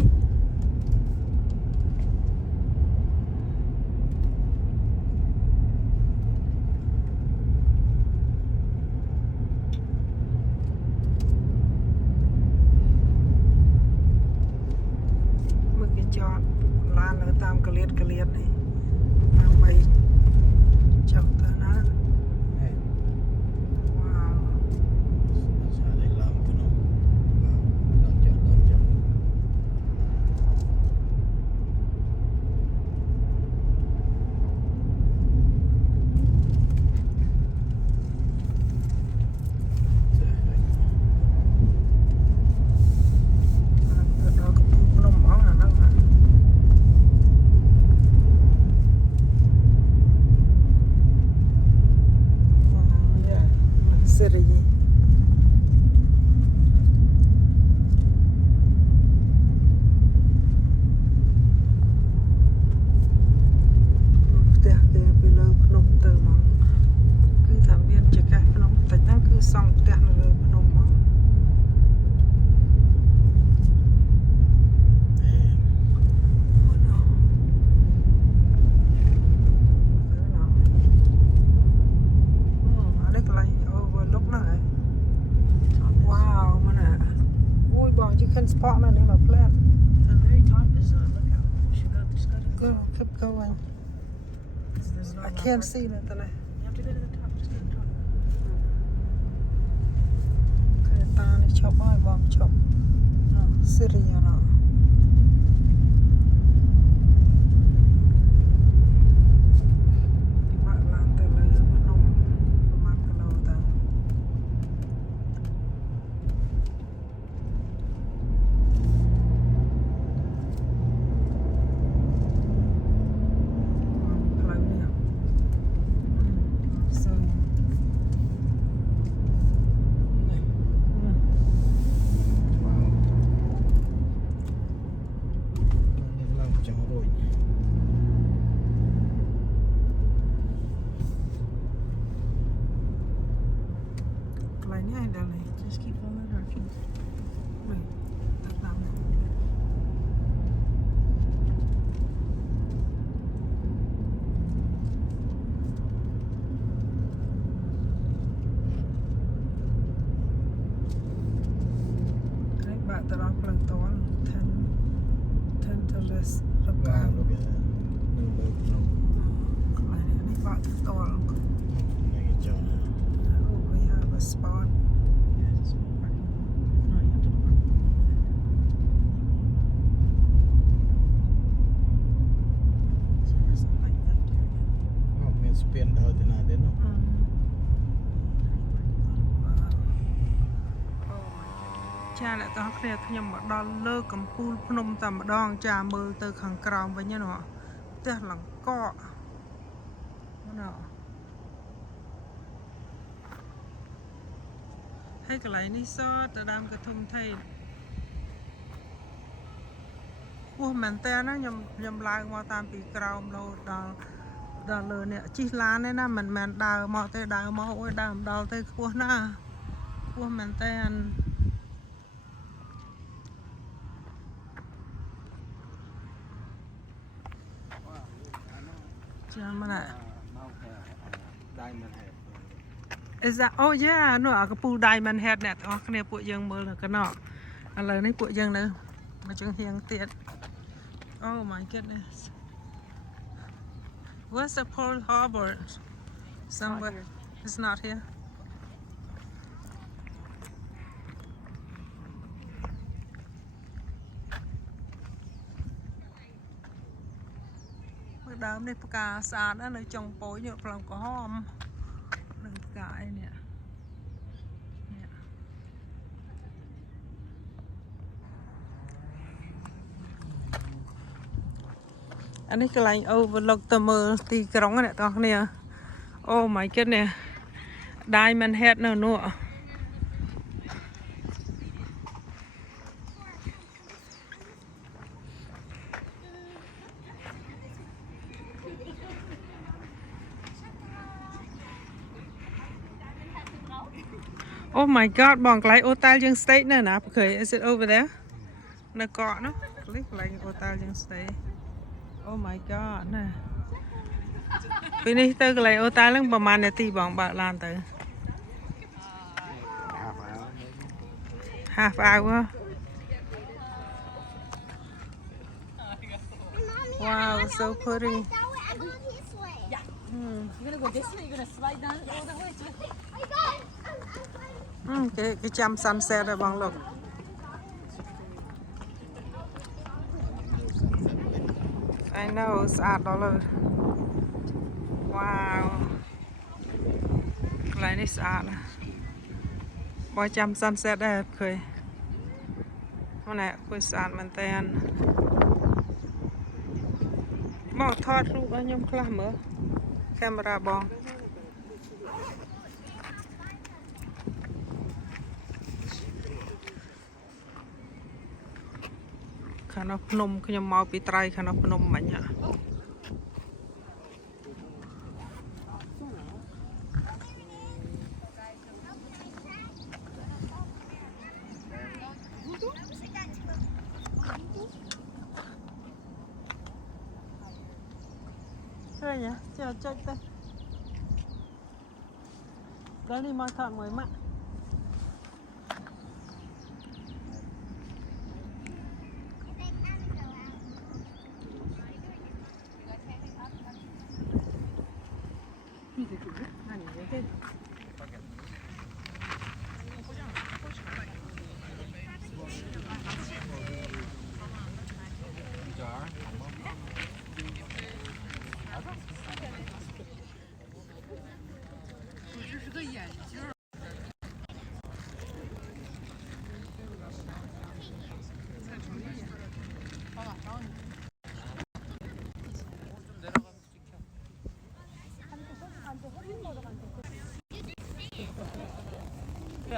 ចតឡាននៅតាមកលៀតនេះដើម្បីចុះទៅណាវ៉ាវ sao đây làm cái nó làm cho ដល់កំពង់ភ្នំហ្មងអាហ្នឹងសេរីផ្ទះគេពីលើភ្នំទៅហ្មងគឺថាមានចង្កេះភ្នំតិចហ្នឹងគឺសង់ផ្ទះនៅលើភ្នំហ្មងYou can spot my name of plan. The very top is a lookout. You should just go to the Go, top. keep going. There's no I can't see nothing. You have to go to the top. Just go to the top. Okay, tani chop my bomb chop. No, city, you know. Just keep following the directions. Wait, that's not it. Okay, back the wrong plug the one. 10 to this. Look vào out. lúc này Ini back to the one. này cái chỗ này Oh, we have a spot. Yeah, it's a small parking lot. If not, you have to park. So it doesn't look like left here again. mình spin đâu thì nào đến nó Oh my god. ចាអ្នកទាំងអស់គ្នាខ្ញុំមកដល់លើកំពូលភ្នំតែម្ដងចាមើលទៅខាងក្រោមវិញណាផ្ទះលង្កកណាហើយកន្លែងនេះសតដើមកធំថៃពោះមែនតើណាខ្ញុំឡើងមកតាមពីក្រោមលោដល់លើនេះជិះឡានទេណាមិនមែនដើរមកទេដើរមកអូយដើរមិនដល់ទេខ្ពស់ណាខ្ពស់មែនតើចាំមកណា diamond head Is that oh yeah នោះអាកពូ Diamond Head អ្នកទាំងអស់គ្នាពួកយើងមើលនៅកណ្ដោឥឡូវនេះពួកយើងនៅមកជើងហៀងទៀត Oh my goodness Where's the Pearl Harbor somewhere It's not here đám này cá xa đó nơi trồng bối nhựa lòng có hòm đừng cái nè anh ấy cái lạnh overlook tờ mờ tì cái này to nè oh my goodness Diamond Head nữa oh my god bọn cái hotel dương stay nè nè khởi is it over there nó cọ nó click like hotel dương stay oh my god nè vì này tới cái hotel lắmประมาณนาทีbọn bạn làm từ half hour wow so pretty You're gonna go this way. You're gonna slide down all the way. cái chăm sunset rồi bọn lục I know sạch đó luôn wow lại này sạch bao chăm sunset đẹp cười hôm nay cười sạch mình tên bỏ thoát lúc đó nhung khám mở camera bong khả năng nôm khi nhom mau bị trai khả năng nôm mạnh nhá đây nhá chờ chơi tay đó đi mai thợ mới mặn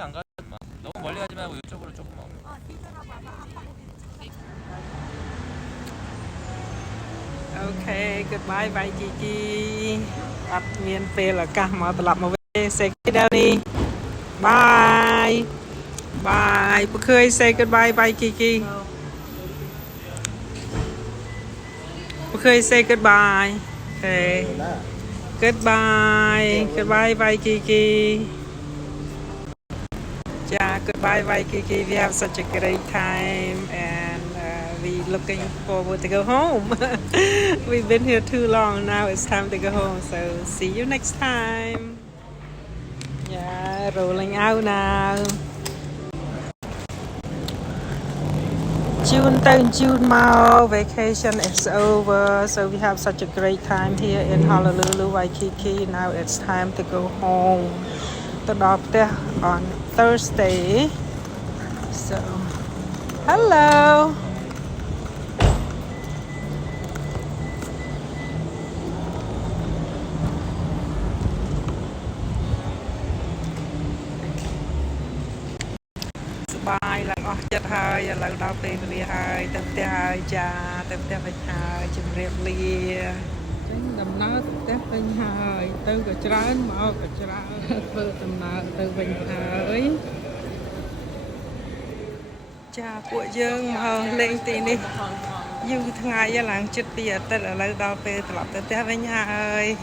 안 가지 마. 너무 멀리 가지 말고 이쪽으로 조금만. Okay, goodbye bye Kiki. Đặt miền về là cả mà tập mà về say cái đi. Bye. Bye. Bữa khơi say goodbye bye Kiki. Bữa khơi say goodbye. Okay. Goodbye. Goodbye bye Kiki. Yeah, goodbye bye Kiki. We have such a great time and we looking forward to go home. We've been here too long now. It's time to go home. So see you next time. Yeah, rolling out now. June to June mau vacation is over. So we have such a great time here in Honolulu, Waikiki. Now it's time to go home. To doctor on Thursday. So hello. Bye là ngọt chất hơi là đau tiền vì hơi tập te hơi cha tập te phải hơi chìm riệp lia tránh đầm nơ tập te phải hơi từ cái trán mà cái trán vợ đầm nơ từ bình hơi cha của dương mà lên tiền đi dù ngày giờ làng chết tiệt tức là lấy đau về tập te phải hơi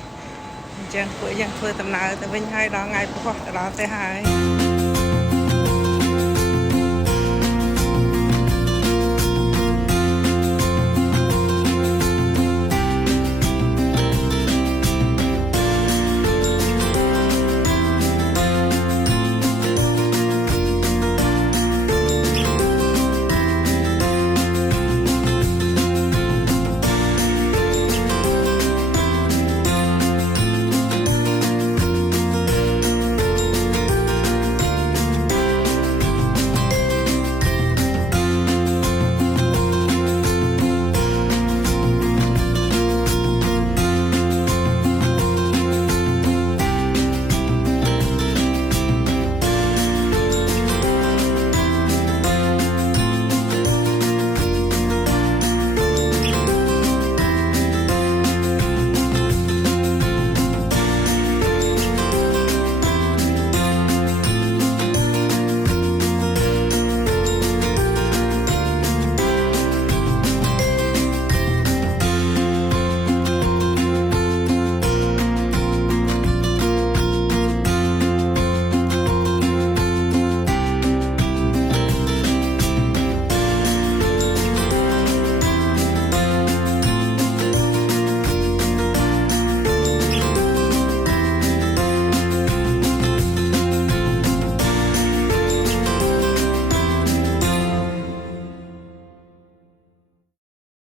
chẳng của dương vừa đầm nơ từ bình hơi đó ngày của họ đó te hơi